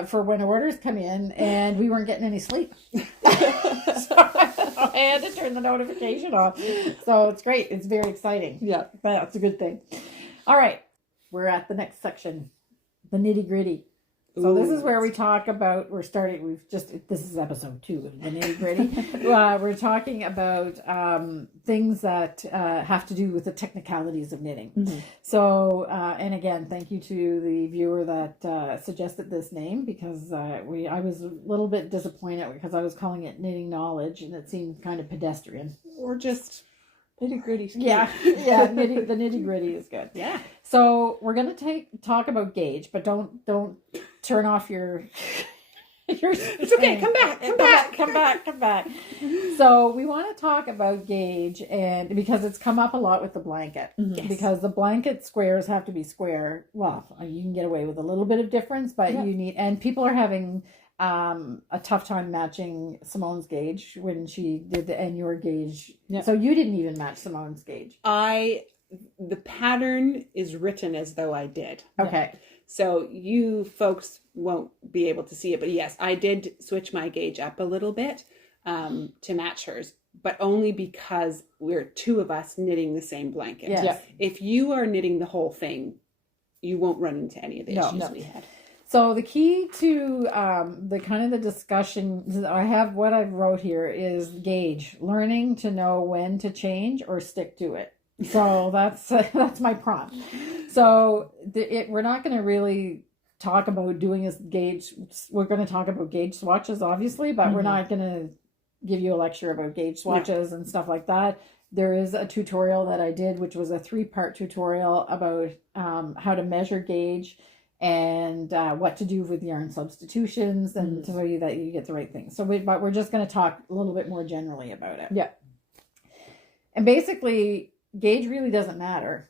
for when orders come in, and we weren't getting any sleep. So I had to turn the notification off. So it's great. It's very exciting. Yeah, that's a good thing. All right, we're at the next section, the nitty gritty. So this is where we talk about, this is episode 2 of the nitty gritty. We're talking about things that have to do with the technicalities of knitting. Mm-hmm. So, and again, thank you to the viewer that suggested this name, because I was a little bit disappointed because I was calling it knitting knowledge and it seemed kind of pedestrian. Or just... nitty gritty. Yeah. The nitty gritty is good. Yeah. So we're gonna talk about gauge, but don't turn off your. It's okay. Come back. So we want to talk about gauge, and because it's come up a lot with the blanket, because the blanket squares have to be square. Well, you can get away with a little bit of difference, but you need, and people are having a tough time matching Simone's gauge when she did and your gauge. Yep. So you didn't even match Simone's gauge. The pattern is written as though I did. Okay. So you folks won't be able to see it, but yes, I did switch my gauge up a little bit to match hers, but only because we're 2 of us knitting the same blanket. Yes. Yeah. If you are knitting the whole thing, you won't run into any of the issues we had. So the key to the discussion what I wrote here is gauge, learning to know when to change or stick to it. So that's my prompt. So we're not going to really talk about doing a gauge. We're going to talk about gauge swatches, obviously, but we're not going to give you a lecture about gauge swatches and stuff like that. There is a tutorial that I did, which was a 3-part tutorial about how to measure gauge and what to do with yarn substitutions and to show you that you get the right thing. But we're just going to talk a little bit more generally about it. Yeah. And basically, gauge really doesn't matter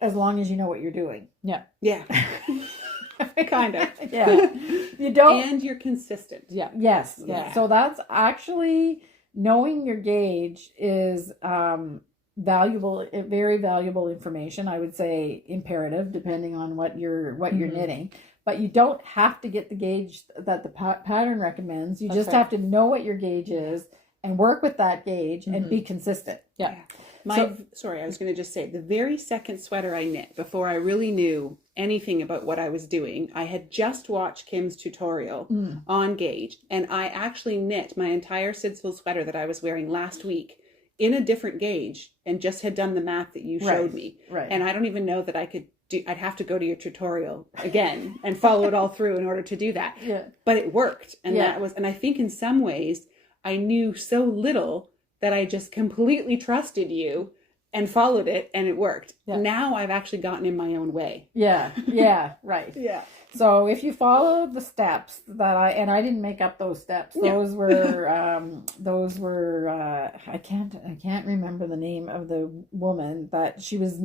as long as you know what you're doing. Yeah. Yeah. Kind of. Yeah. You don't. And you're consistent. Yeah. Yes. Yeah. So that's actually knowing your gauge is very valuable information. I would say imperative, depending on what you're knitting. But you don't have to get the gauge that the pattern recommends. You just have to know what your gauge is and work with that gauge and be consistent. Yeah. Sorry, I was going to just say, the very second sweater I knit, before I really knew anything about what I was doing, I had just watched Kim's tutorial on gauge, and I actually knit my entire Sidsville sweater that I was wearing last week in a different gauge, and just had done the math that you showed me. Right. And I don't even know that I could do, I'd have to go to your tutorial again and follow it all through in order to do that. Yeah. But it worked. And and I think in some ways I knew so little that I just completely trusted you and followed it, and it worked. Yeah. Now I've actually gotten in my own way. Yeah, right. Yeah. So if you follow the steps that I didn't make up those steps. Those were I can't remember the name of the woman, but she has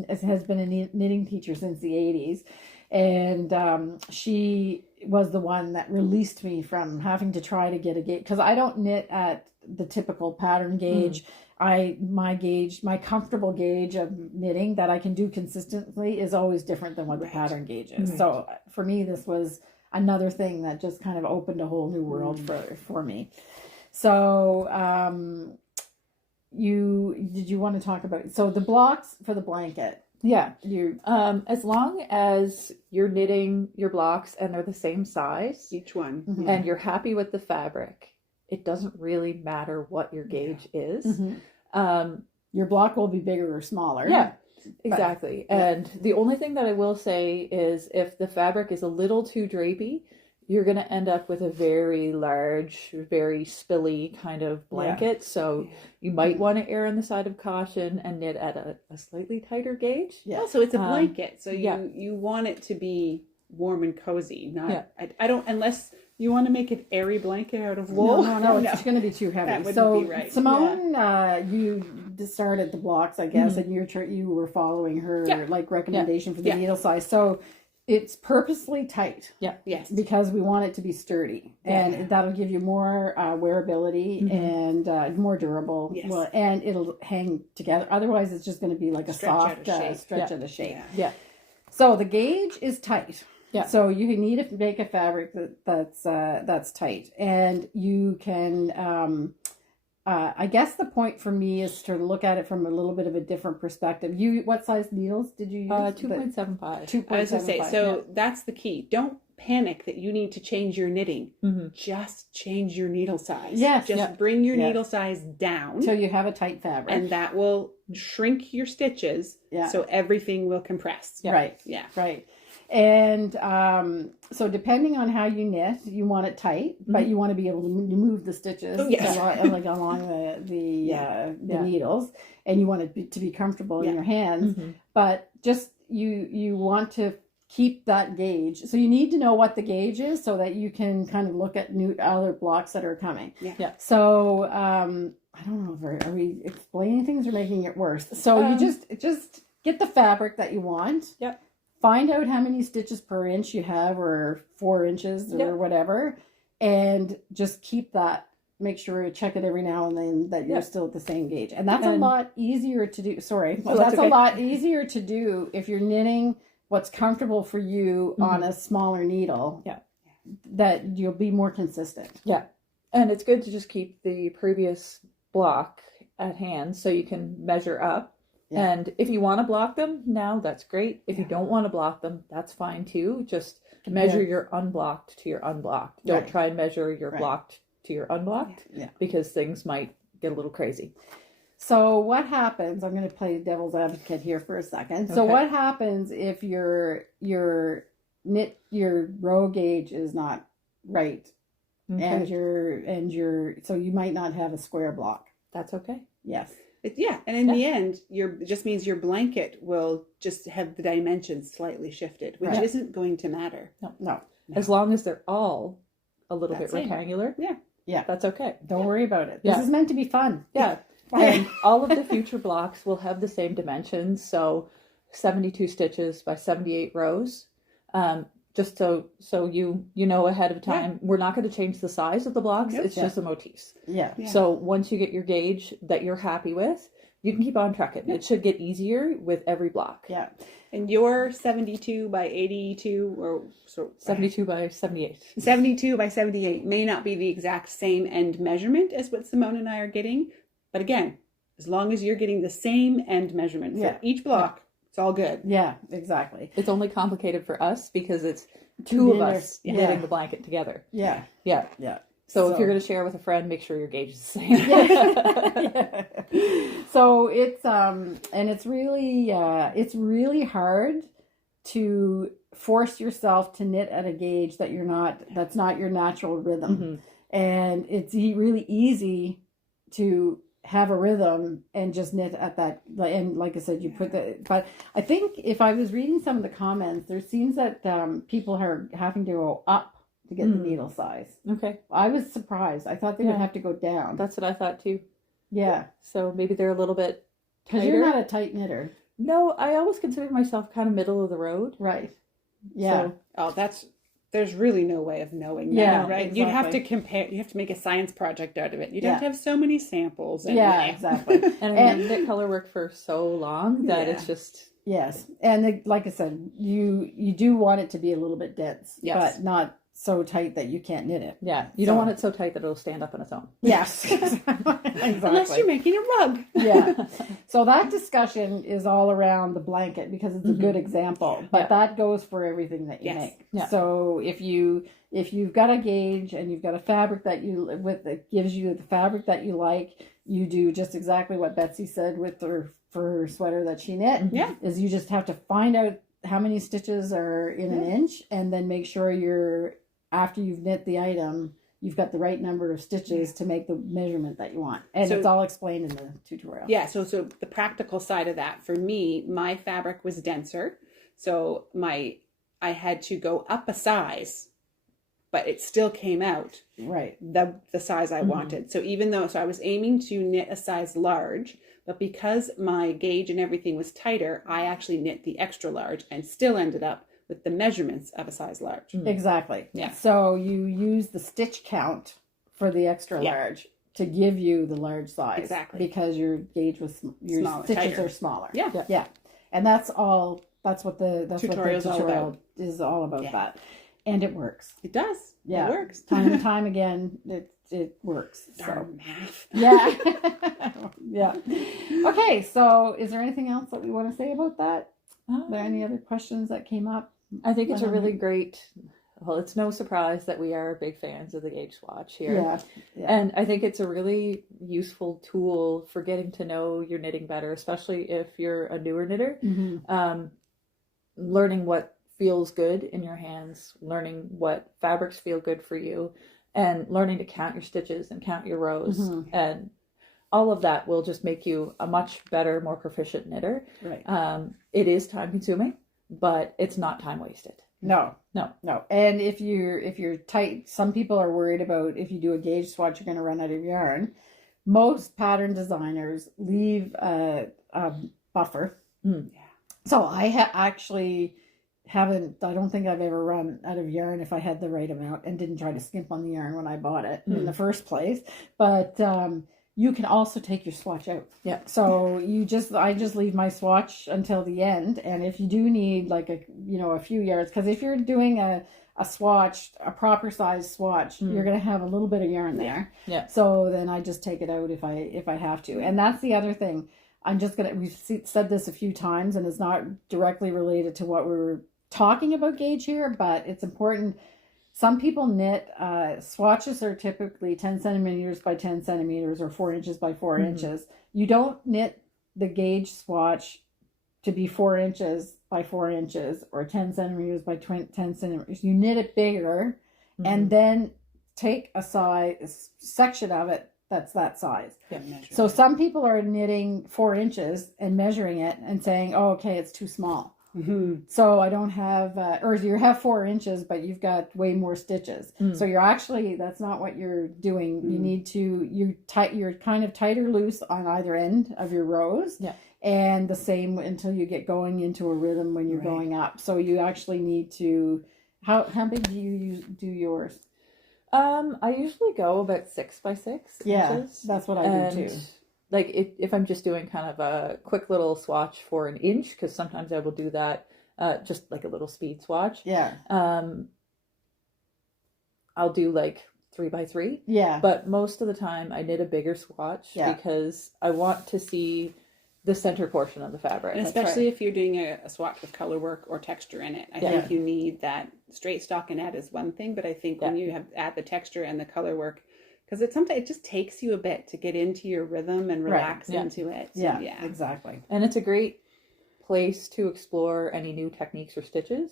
been a knitting teacher since the 80s, and she was the one that released me from having to try to get a gauge, because I don't knit at the typical pattern gauge. My comfortable gauge of knitting that I can do consistently is always different than what the pattern gauge is. So for me, this was another thing that just kind of opened a whole new world for me. So did you want to talk about the blocks for the blanket? Yeah, as long as you're knitting your blocks and they're the same size, each one, and you're happy with the fabric, it doesn't really matter what your gauge is. Your block will be bigger or smaller. Yeah, exactly. And the only thing that I will say is, if the fabric is a little too drapey, you're going to end up with a very large, very spilly kind of blanket. So you might want to err on the side of caution and knit at a slightly tighter gauge. Yeah. So it's a blanket. So you want it to be warm and cozy. Not I don't, unless you want to make an airy blanket out of wool. No, it's going to be too heavy. That wouldn't be right. Simone, you started the blocks, I guess, and you were following her recommendation for the needle size. So it's purposely tight. Yeah. Yes. Because we want it to be sturdy, and that'll give you more wearability and more durable. Yes. Well, and it'll hang together. Otherwise, it's just going to be like a soft stretch out of shape. Yeah. So the gauge is tight. Yeah. So you need to make a fabric that's tight, and you can. I guess the point for me is to look at it from a little bit of a different perspective. What size needles did you use? 2.75. 2.75. I was going to say, so that's the key. Don't panic that you need to change your knitting. Just change your needle size. Yes. Just bring your needle size down. So you have a tight fabric. And that will shrink your stitches. Yeah. So everything will compress. Yeah. Right. Yeah. Right. And so depending on how you knit, you want it tight, but you want to be able to move the stitches along the needles, and you want it to be comfortable in your hands. But just you want to keep that gauge. So you need to know what the gauge is so that you can kind of look at other blocks that are coming. Yeah. So I don't know, are we explaining things or making it worse? So you just get the fabric that you want. Yep. Find out how many stitches per inch you have, or 4 inches or whatever, and just keep that. Make sure you check it every now and then that you're still at the same gauge. And that's a lot easier to do. That's a lot easier to do if you're knitting what's comfortable for you on a smaller needle. Yeah. That you'll be more consistent. Yeah. And it's good to just keep the previous block at hand so you can measure up. Yeah. And if you want to block them now, that's great. If you don't want to block them, that's fine too. Just measure your unblocked to your unblocked. Don't try and measure your blocked to your unblocked because things might get a little crazy. So what happens, I'm going to play devil's advocate here for a second. So what happens if your row gauge is not right and so you might not have a square block. That's okay. Yes. And in the end, it just means your blanket will just have the dimensions slightly shifted, which isn't going to matter. No. As long as they're all a little bit rectangular. Yeah. That's okay. Don't worry about it. This is meant to be fun. Yeah. And all of the future blocks will have the same dimensions. So 72 stitches by 78 rows. Just so you know ahead of time, we're not going to change the size of the blocks. It's just the motifs. Yeah. So once you get your gauge that you're happy with, you can keep on trucking. It should get easier with every block. Yeah. And your 72 by 82 or so 72 by 78. 72 by 78 may not be the exact same end measurement as what Simone and I are getting. But again, as long as you're getting the same end measurement for each block, it's all good. Yeah, exactly. It's only complicated for us because it's two of us knitting the blanket together. Yeah. Yeah. Yeah. So if you're going to share with a friend, make sure your gauge is the same. Yeah. So it's and it's really hard to force yourself to knit at a gauge that's not your natural rhythm. Mm-hmm. And it's really easy to have a rhythm and just knit at that. And like I said, you put but I think if I was reading some of the comments, there seems that people are having to go up to get the needle size. Okay. I was surprised. I thought they would have to go down. That's what I thought too. Yeah. So maybe they're a little bit tighter. Because you're not a tight knitter. No, I always consider myself kind of middle of the road. Right. Yeah. There's really no way of knowing that, right? Exactly. You'd have to compare, you have to make a science project out of it. You'd have to have so many samples. And exactly. And I've knit color work for so long that it's just... Yes. And like I said, you do want it to be a little bit dense, but not so tight that you can't knit it. Yeah. You don't want it so tight that it'll stand up on its own. Yes. Exactly. Unless you're making a rug. Yeah. So that discussion is all around the blanket because it's a good example. But that goes for everything that you make. Yeah. So if you've got a gauge and you've got a fabric that gives you the fabric that you like, you do just exactly what Betsy said with her sweater that she knit. Is you just have to find out how many stitches are in an inch, and then make sure after you've knit the item, you've got the right number of stitches to make the measurement that you want. And it's all explained in the tutorial. Yeah, so the practical side of that, for me, my fabric was denser. So I had to go up a size, but it still came out the size I wanted. So I was aiming to knit a size large, but because my gauge and everything was tighter, I actually knit the extra large and still ended up with the measurements of a size large. Exactly. Yeah. So you use the stitch count for the extra large to give you the large size. Exactly. Because your gauge was your stitches are smaller. Yeah. Yeah. And that's what the tutorial is all about that. And it works. It does. Yeah. It works. Time and time again, it works. Darn math. Yeah. Yeah. Okay, so is there anything else that we want to say about that? Are there any other questions that came up? I think it's a really great... Well, it's no surprise that we are big fans of the gauge swatch here. Yeah. And I think it's a really useful tool for getting to know your knitting better, especially if you're a newer knitter. Mm-hmm. Learning what feels good in your hands, learning what fabrics feel good for you, and learning to count your stitches and count your rows. Mm-hmm. And all of that will just make you a much better, more proficient knitter. Right. It is time consuming, but it's not time wasted. No. And if you're tight, some people are worried about if you do a gauge swatch, you're going to run out of yarn. Most pattern designers leave a buffer. Mm. Yeah. So I actually haven't. I don't think I've ever run out of yarn if I had the right amount and didn't try to skimp on the yarn when I bought it in the first place. But you can also take your swatch out. Yeah. So I just leave my swatch until the end, and if you do need like a few yards, because if you're doing a swatch, a proper size swatch, you're gonna have a little bit of yarn there. Yeah. So then I just take it out if I have to, and that's the other thing. We've said this a few times, and it's not directly related to what we're talking about gauge here, but it's important. Some people knit, swatches are typically 10 centimeters by 10 centimeters or 4 inches by 4 inches. You don't knit the gauge swatch to be 4 inches by 4 inches or 10 centimeters by 10 centimeters. You knit it bigger and then take a section of it that's that size. Yeah, so some people are knitting 4 inches and measuring it and saying, oh, okay, it's too small. Mm-hmm. So I don't have, or you have 4 inches, but you've got way more stitches. So that's not what you're doing. You need to, you're kind of tight or loose on either end of your rows. Yeah. And the same until you get going into a rhythm when you're going up. So you actually need to, how big do you do yours? I usually go about 6 by 6 inches. That's what I do too. like if I'm just doing kind of a quick little swatch for an inch, because sometimes I will do that, just like a little speed swatch. Yeah. I'll do like 3x3. Yeah. But most of the time I knit a bigger swatch because I want to see the center portion of the fabric. And especially if you're doing a swatch with color work or texture in it. I think you need that straight stockinette is one thing, but I think when you add the texture and the color work, because sometimes it just takes you a bit to get into your rhythm and relax into it. So, yeah, exactly. And it's a great place to explore any new techniques or stitches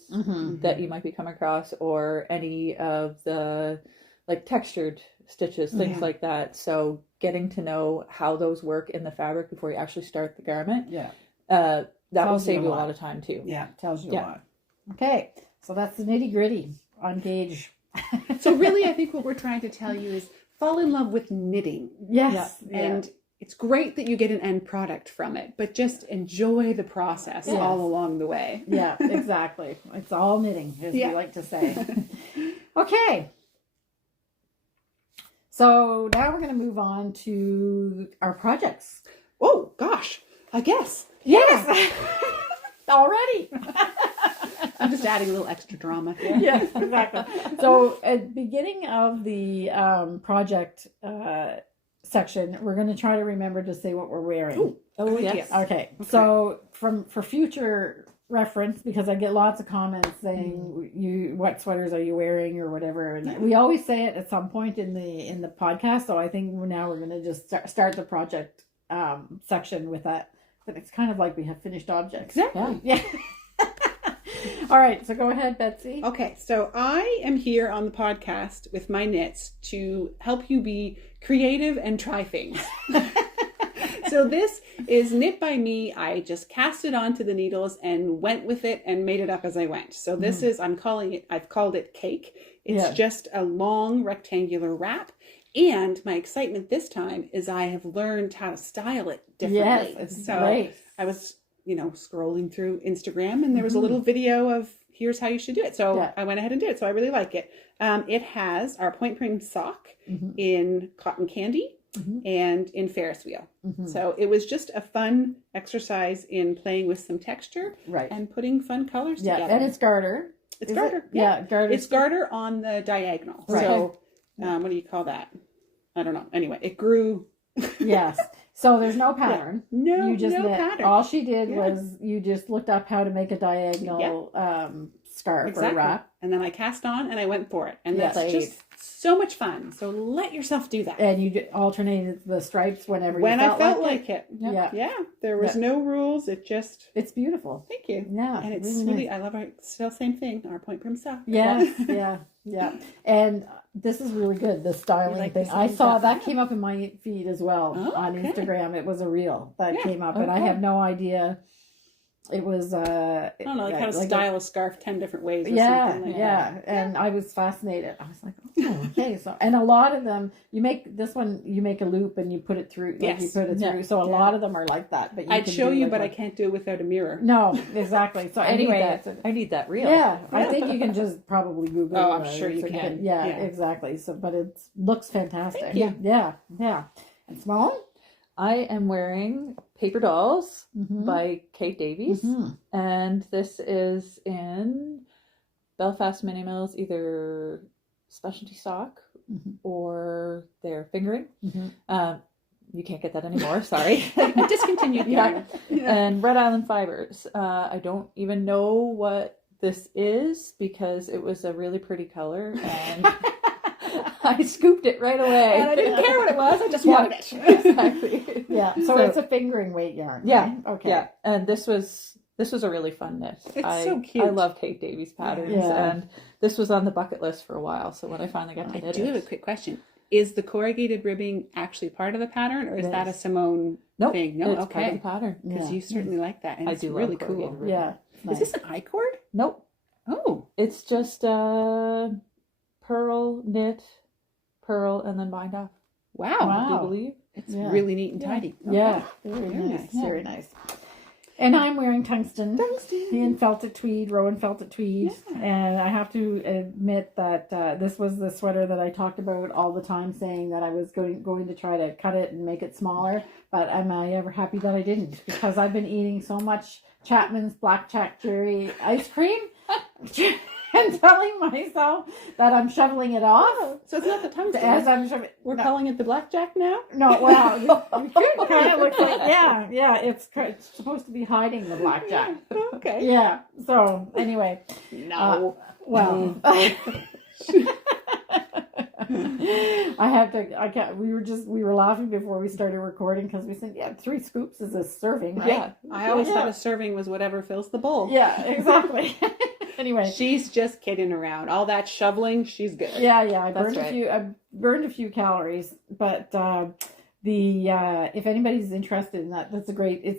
that you might be coming across, or any of the like textured stitches, things like that. So getting to know how those work in the fabric before you actually start the garment, that will save you a lot of time too. Yeah, tells you a lot. Okay, so that's the nitty gritty on gauge. So really, I think what we're trying to tell you is fall in love with knitting. Yes. And it's great that you get an end product from it, but just enjoy the process all along the way. Yeah, exactly. It's all knitting, as we like to say. Okay. So now we're going to move on to our projects. Oh, gosh. I guess. Yes. Already. I'm just adding a little extra drama here. Yes, exactly. So at the beginning of the project section, we're going to try to remember to say what we're wearing. Oh, yes. Okay. So for future reference, because I get lots of comments saying what sweaters are you wearing or whatever, and we always say it at some point in the podcast. So I think now we're going to just start the project section with that. But it's kind of like we have finished objects. Exactly. Yeah. All right, so go ahead, Betsy. Okay, so I am here on the podcast with my knits to help you be creative and try things. So this is knit by me. I just cast it onto the needles and went with it and made it up as I went. So this is, I've called it cake. It's just a long rectangular wrap. And my excitement this time is I have learned how to style it differently. Yes, it's so great. I was, scrolling through Instagram and there was a little video of here's how you should do it. So I went ahead and did it. So I really like it. It has our point prim sock in cotton candy and in Ferris wheel. So it was just a fun exercise in playing with some texture and putting fun colors together. And it's garter. It's garter. Garter. It's garter on the diagonal. Right. So what do you call that? I don't know. Anyway, it grew. Yes. So there's no pattern. No, you just no knit. pattern. All she did was you just looked up how to make a diagonal scarf or wrap. And then I cast on and I went for it. And that's just so much fun. So let yourself do that. And you alternated the stripes whenever when you I felt like it. Yeah. There was no rules. It just. It's beautiful. Thank you. Yeah. And it's really nice. I love our still same thing. Our point prim sock. Yes. Yeah. And this is really good. The styling thing. I saw that came up in my feed as well on Instagram. It was a reel that came up, and I have no idea. It was I don't know, like how to style a scarf 10 different ways. Or something like that. And I was fascinated. I was like, oh, okay. So, and a lot of them, you make a loop and you put it through. Like you put it through. So a lot of them are like that. But I'd show you, but I can't do it without a mirror. No, exactly. So anyway, I need that reel. Yeah, I think you can just probably Google. Oh, I'm sure you can. Yeah, exactly. So, but it looks fantastic. Thank you. Yeah. And Simone? I am wearing Paper Dolls by Kate Davies. And this is in Belfast Mini Mills, either specialty sock or their fingering. You can't get that anymore, sorry. Discontinued yarn. And Red Island Fibers. I don't even know what this is because it was a really pretty color and I scooped it right away. And I didn't care what it was, I just wanted it. Exactly. Yeah. So it's a fingering weight yarn. Yeah. Right? Okay. Yeah. And this was a really fun knit. It's so cute. I love Kate Davies patterns, and this was on the bucket list for a while. So when I finally got to knit it, I do have a quick question: is the corrugated ribbing actually part of the pattern, or is that a Simone thing? No, it's part of the pattern because you certainly like that, and it's really cool. Ribbing. Yeah. Nice. Is this an I-cord? Nope. Oh, it's just pearl knit, pearl, and then bind off. Wow. Do you believe? It's really neat and tidy. Okay. Yeah. Very nice. Very nice. And I'm wearing tungsten. Tungsten. In felted tweed, Rowan felted tweed. Yeah. And I have to admit that this was the sweater that I talked about all the time, saying that I was going to try to cut it and make it smaller. But am I ever happy that I didn't? Because I've been eating so much Chapman's blackjack cherry ice cream and telling myself that I'm shoveling it off. So it's not the tungsten. As I'm shoving. We're calling it the blackjack now? No, well, you could kind of look like, yeah, it's supposed to be hiding the blackjack. Okay. Yeah, so anyway. No. Well. We were laughing before we started recording because we said, 3 scoops is a serving, right? Yeah. I always thought a serving was whatever fills the bowl. Yeah, exactly. Anyway. She's just kidding around. All that shoveling, she's good. Yeah, I burned a few calories, but if anybody's interested in that, it's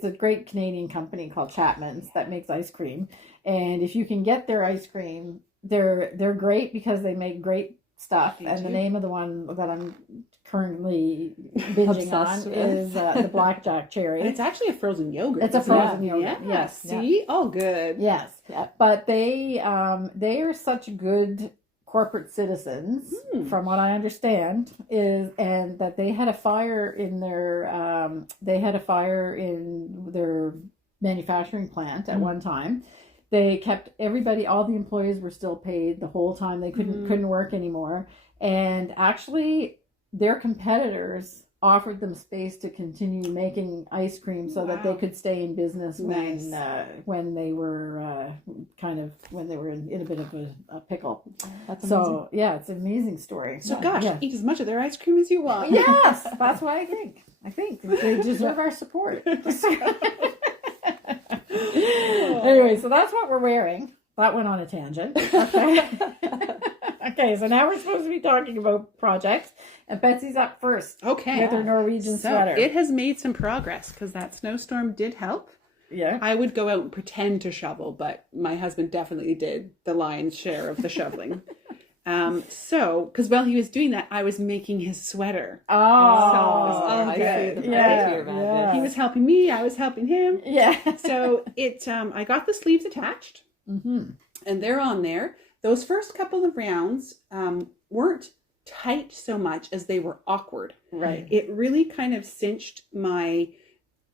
a great Canadian company called Chapman's that makes ice cream. And if you can get their ice cream, they're great because they make great stuff. And the name of the one that I'm currently binging on is the blackjack cherry. And it's actually a frozen yogurt. It's a frozen yogurt. Yeah. Yes. See? Yeah. Oh, good. Yes. Yeah. But they are such good corporate citizens, from what I understand, and that they had a fire in their manufacturing plant at one time. They kept all the employees were still paid the whole time. They couldn't work anymore. And actually their competitors offered them space to continue making ice cream so that they could stay in business when they were in a bit of a pickle. That's amazing. So it's an amazing story. So eat as much of their ice cream as you want. Yes, that's what I think. I think they deserve our support. Anyway, so that's what we're wearing. That went on a tangent. Okay. Okay, so now we're supposed to be talking about projects, and Betsy's up first. Okay. With her Norwegian sweater. It has made some progress because that snowstorm did help. Yeah. I would go out and pretend to shovel, but my husband definitely did the lion's share of the shoveling. Because while he was doing that, I was making his sweater. Oh, so it was all good. Yeah. He was helping me. I was helping him. Yeah. So I got the sleeves attached, and they're on there. Those first couple of rounds weren't tight so much as they were awkward. Right. It really kind of cinched my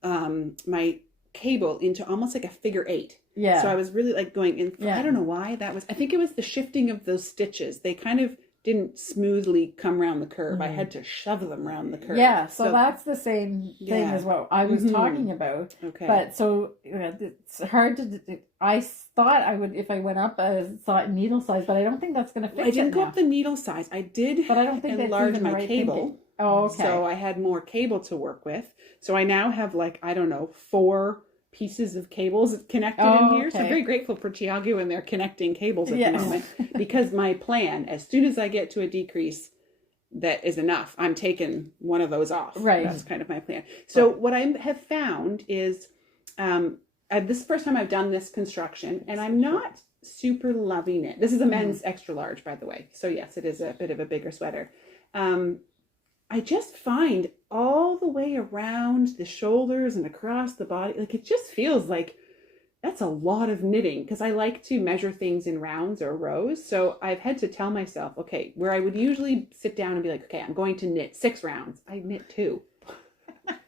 my cable into almost like a figure 8. Yeah. So I was really like going in. Yeah. I don't know why that was. I think it was the shifting of those stitches. They kind of didn't smoothly come around the curve. I had to shove them around the curve. Yeah. So that's the same thing as what I was talking about. Okay. But so it's hard to. I thought I would if I went up a needle size, but I don't think that's going to fit. I didn't go up the needle size. I did, but I don't think enlarge that's my right cable. thinking. Oh, okay. So I had more cable to work with. So I now have 4 pieces of cables connected in here. Okay. So I'm very grateful for Tiago and their connecting cables at the moment. Because my plan, as soon as I get to a decrease that is enough, I'm taking one of those off. Right. That's kind of my plan. So what I have found is, this is the first time I've done this construction, and I'm not super loving it. This is a men's extra large, by the way. So yes, it is a bit of a bigger sweater. I just find all the way around the shoulders and across the body, it just feels like that's a lot of knitting, because I like to measure things in rounds or rows. So I've had to tell myself, okay, where I would usually sit down and be like, okay, I'm going to knit 6 rounds. I knit 2.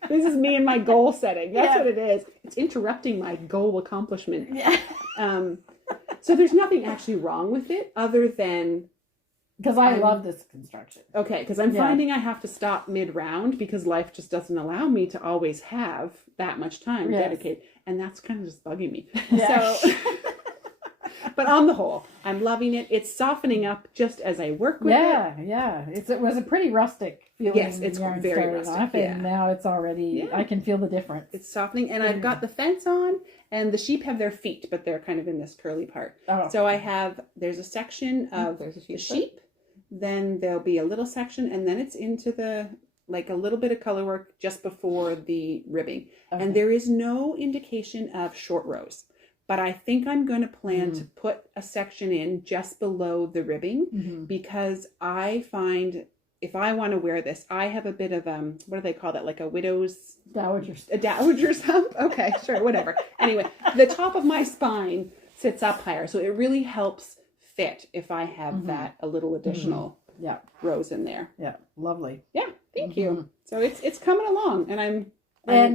This is me and my goal setting. That's what it is. It's interrupting my goal accomplishment. Yeah. So there's nothing actually wrong with it other than... Because I love this construction. Okay, because I'm finding I have to stop mid-round because life just doesn't allow me to always have that much time dedicated. And that's kind of just bugging me. Yeah. So, but on the whole, I'm loving it. It's softening up just as I work with it. Yeah. It was a pretty rustic feeling. Yes, it's very rustic. Off, and now it's already, I can feel the difference. It's softening. And I've got the fence on, and the sheep have their feet, but they're kind of in this curly part. Oh. So there's a section of the sheep. Then there'll be a little section, and then it's into the, a little bit of color work just before the ribbing. Okay. And there is no indication of short rows, but I think I'm going to plan to put a section in just below the ribbing because I find if I want to wear this, I have a bit of, what do they call that? Like a widow's... A dowager's hump? Okay, sure, whatever. Anyway, the top of my spine sits up higher. So it really helps fit if I have that, a little additional rows in there. Yeah, lovely. Yeah, thank you. So it's coming along, and I'm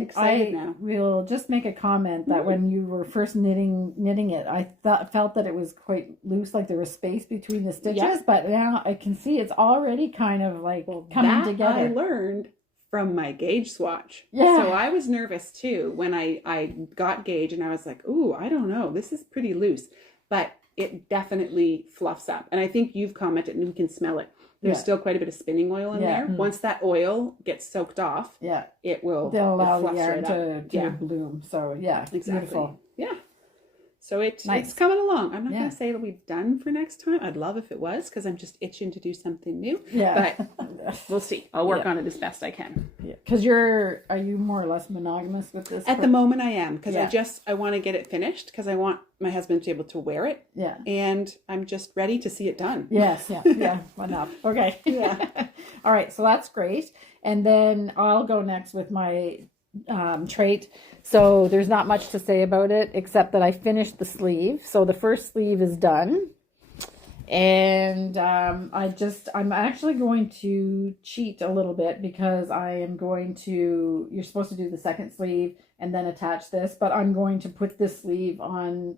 excited now. Will just make a comment that when you were first knitting it, I felt that it was quite loose, like there was space between the stitches, but now I can see it's already kind of like coming together. I learned from my gauge swatch. Yeah. So I was nervous too when I got gauge, and I was like, ooh, I don't know, this is pretty loose, but it definitely fluffs up. And I think you've commented, and we can smell it. There's still quite a bit of spinning oil in there. Once that oil gets soaked off, it will. They'll allow the yarn to bloom. So exactly. Beautiful. Yeah. So it's coming along. I'm not going to say it'll be done for next time. I'd love if it was, because I'm just itching to do something new. Yeah. But we'll see. I'll work on it as best I can. Yeah. Because are you more or less monogamous with this? At the moment I am, because I want to get it finished, because I want my husband to be able to wear it. Yeah. And I'm just ready to see it done. Yes. Yeah. Enough. Okay. Yeah. All right. So that's great. And then I'll go next with my Treit. So there's not much to say about it except that I finished the sleeve. So the first sleeve is done, and I'm actually going to cheat a little bit, because you're supposed to do the second sleeve and then attach this, but I'm going to put this sleeve on,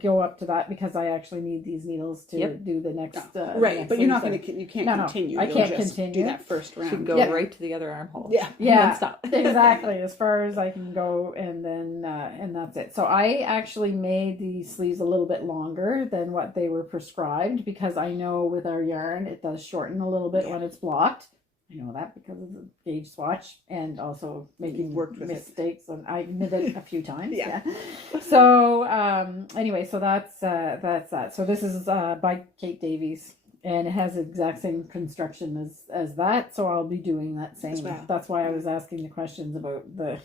go up to that, because I actually need these needles to do the next. Right, next but you're not sleeve. going to, you can't continue. I can't just continue. do that first round. You can go right to the other armhole. Yeah, stop. Exactly, as far as I can go, and then and that's it. So I actually made these sleeves a little bit longer than what they were prescribed, because I know with our yarn it does shorten a little bit when it's blocked. I know that because of the gauge swatch, and also making mistakes, and I knitted a few times. So anyway, so that's that. So this is by Kate Davies, and it has the exact same construction as that. So I'll be doing that same. That's why I was asking the questions about the.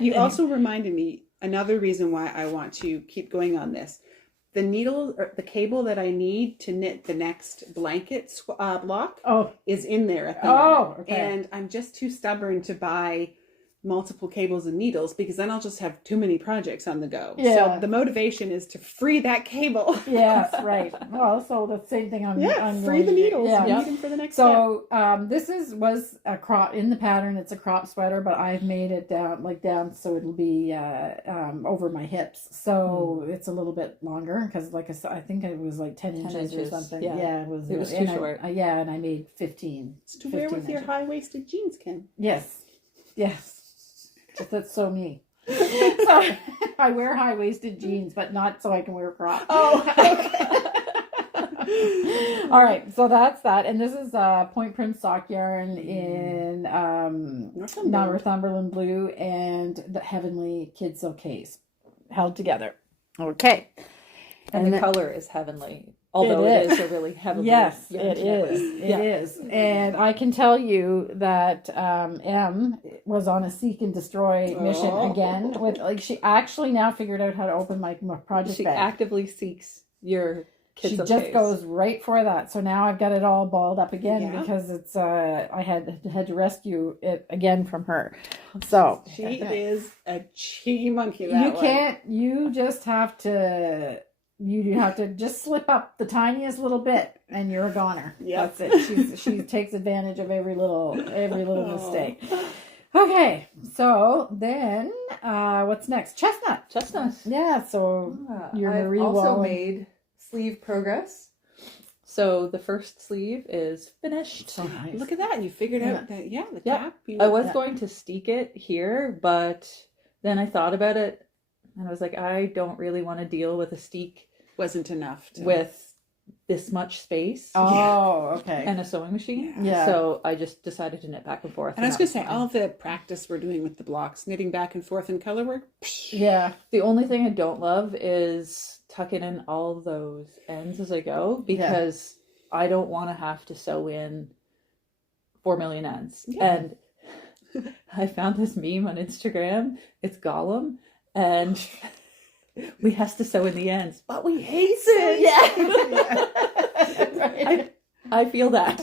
You also reminded me another reason why I want to keep going on this. The needle, or the cable that I need to knit the next blanket block is in there at the moment. Okay. And I'm just too stubborn to buy multiple cables and needles, because then I'll just have too many projects on the go. Yeah. So the motivation is to free that cable. Yes, right. Well, so the same thing I'm free the needles. Yeah. Need them for the next step. This was a crop in the pattern. It's a crop sweater, but I've made it down so it'll be over my hips. So it's a little bit longer, because like I think it was like 10 inches or something. Yeah, it was too short. And I made 15. It's to wear with your high-waisted jeans, Kim. Yes. That's so me. So I wear high-waisted jeans, but not so I can wear crop. All right, so that's that. And this is point print sock yarn in Northumberland blue and the Heavenly Kid Silk Case held together. Okay. And the color is heavenly. Although it is a really heavenly. Yes, it is. It is. And I can tell you that M was on a seek and destroy mission again. She actually now figured out how to open my project bag. She actively seeks your kids. She just goes right for that. So now I've got it all balled up again because it's I had to rescue it again from her. So she is a cheeky monkey. You just have to. You have to just slip up the tiniest little bit, and you're a goner. That's it. She takes advantage of every little mistake. Okay, so then what's next? Chestnut. Yeah. So you're I've also made sleeve progress. So the first sleeve is finished. So nice. Look at that! You figured out that the cap. I was going to steek it here, but then I thought about it. And I was like, I don't really want to deal with a steek. Wasn't enough. With this much space. Okay. And a sewing machine. Yeah. So I just decided to knit back and forth. And I was going to say, all the practice we're doing with the blocks, knitting back and forth in color work. Yeah. The only thing I don't love is tucking in all those ends as I go, because I don't want to have to sew in 4 million ends. Yeah. And I found this meme on Instagram. It's Gollum. And we has to sew in the ends, but we hate it. Yeah. I feel that.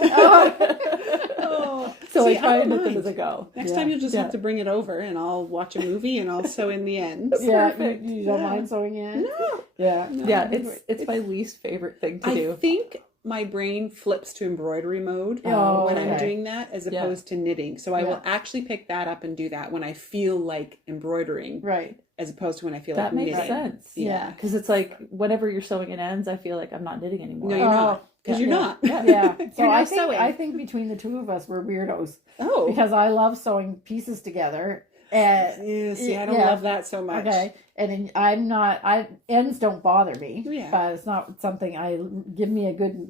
Oh. So See, I try don't and knit them mind. as I go. Next time you'll just have to bring it over and I'll watch a movie and I'll sew in the ends. Yeah, Perfect. you don't mind sewing in? No. Yeah. No. Yeah, it's my least favorite thing to do. I think my brain flips to embroidery mode when I'm okay. doing that as opposed to knitting. So I will actually pick that up and do that when I feel like embroidering. Right. As opposed to when I feel That like makes knitting. sense. Yeah. Because it's like whenever you're sewing in ends, I feel like I'm not knitting anymore. No, you're not. Because you're not. Yeah. So You're I not think sewing. I think between the two of us, we're weirdos. Oh. Because I love sewing pieces together. And Yeah, see, I don't love that so much. Okay. And I'm not. Ends don't bother me. Yeah. But it's not something give me a good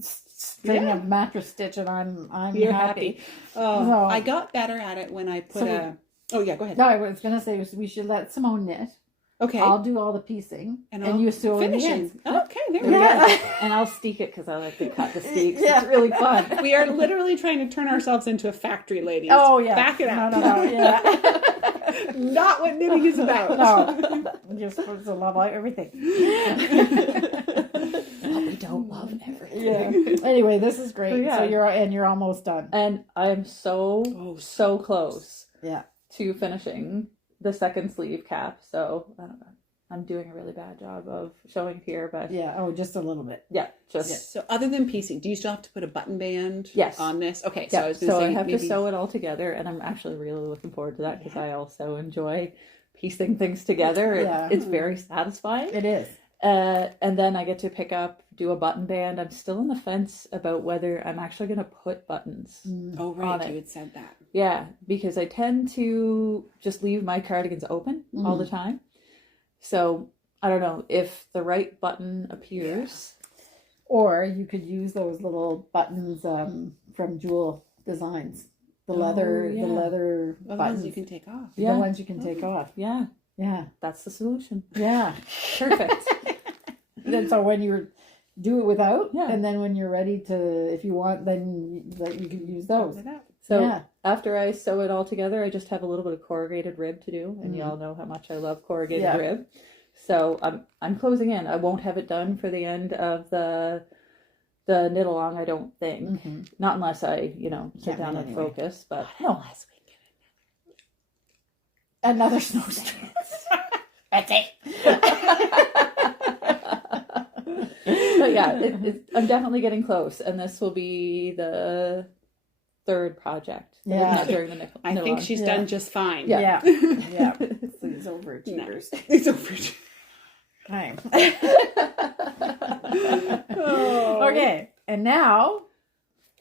string of mattress stitch, and I'm You're happy. Oh, So- I got better at it when I put Oh yeah, go ahead. No, I was gonna say we should let Simone knit. Okay. I'll do all the piecing, and I'll you sew in the finishing. ends. Okay, there we Yeah. go. And I'll steek it because I like to cut the steeks. Yeah. It's really fun. We are literally trying to turn ourselves into a factory, ladies. Oh yeah. Back it up. No. Yeah. Not what knitting is about. No. You're supposed to love everything. But we don't love everything. Yeah. Anyway, this is great. Yeah. So you're almost done. And I'm so close Yeah. to finishing the second sleeve cap. So I'm doing a really bad job of showing here, but Yeah. Oh, just a little bit. just So other than piecing, do you still have to put a button band Yes. on this? Okay, so yeah. I was going to So say I have maybe... to sew it all together, and I'm actually really looking forward to that because I also enjoy piecing things together. Yeah. It's very satisfying. It is. And then I get to do a button band. I'm still on the fence about whether I'm actually going to put buttons. Oh, on right, it. you had said that. Yeah, because I tend to just leave my cardigans open all the time. So I don't know if the right button appears. Or you could use those little buttons from Jewel Designs. The leather yeah. The buttons. ones you can take off. The ones you can take off. Yeah, Yeah. that's the solution. Yeah. Perfect. Then so when you do it without, Yeah. and then when you're ready to, if you want, then you can use those. So Yeah. after I sew it all together, I just have a little bit of corrugated rib to do, and y'all know how much I love corrugated rib. So I'm closing in. I won't have it done for the end of the knit along, I don't think. Mm-hmm. Not unless I, sit down and anyway. focus. But no. Another snowstorm. Betsy. But yeah, I'm definitely getting close, and this will be the third project. Yeah. Not during the knit I think along. she's done just fine. Yeah. Yeah. These overachievers. It's over. Time. Oh. Okay. And now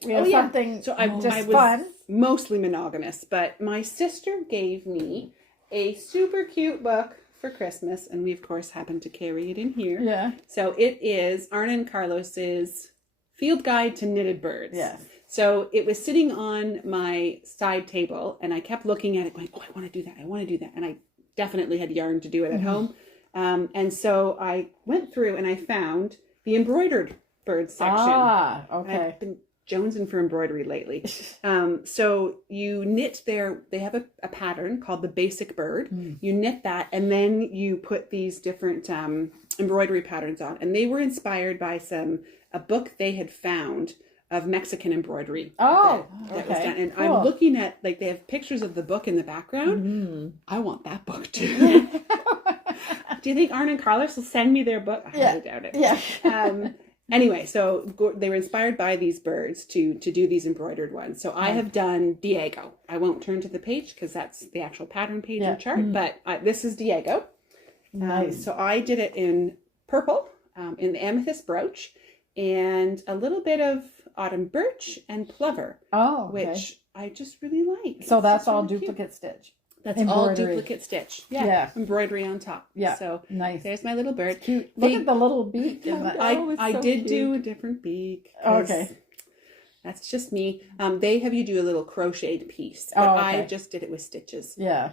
we have something So I just was fun. mostly monogamous, but my sister gave me a super cute book for Christmas, and we of course happen to carry it in here. Yeah. So it is Arna and Carlos's Field Guide to Knitted Birds. Yes. So it was sitting on my side table, and I kept looking at it going, oh, I want to do that. I want to do that. And I definitely had yarn to do it at home. And so I went through and I found the embroidered birds section. Ah, okay. I've been jonesing for embroidery lately. So you knit they have a pattern called the basic bird. You knit that, and then you put these different embroidery patterns on. And they were inspired by a book they had found of Mexican embroidery. Oh, that was okay. done. And Cool. I'm looking at, they have pictures of the book in the background. I want that book too. Do you think Arna and Carlos will send me their book? I highly doubt it. Yeah. Anyway, so they were inspired by these birds to do these embroidered ones. So I have done Diego. I won't turn to the page because that's the actual pattern page and chart, but this is Diego. Nice. So I did it in purple, in the amethyst brooch, and a little bit of autumn birch and plover, Oh, okay. which I just really like. So It's that's just all really cute. duplicate stitch. That's all Embroidery. duplicate stitch. Yeah. Embroidery on top. Yeah. So Nice. there's my little bird. Cute. Look at the little beak in the. it's I so did do cute. a different beak. 'Cause Okay. That's just me. They have you do a little crocheted piece, but Oh, okay. I just did it with stitches. Yeah.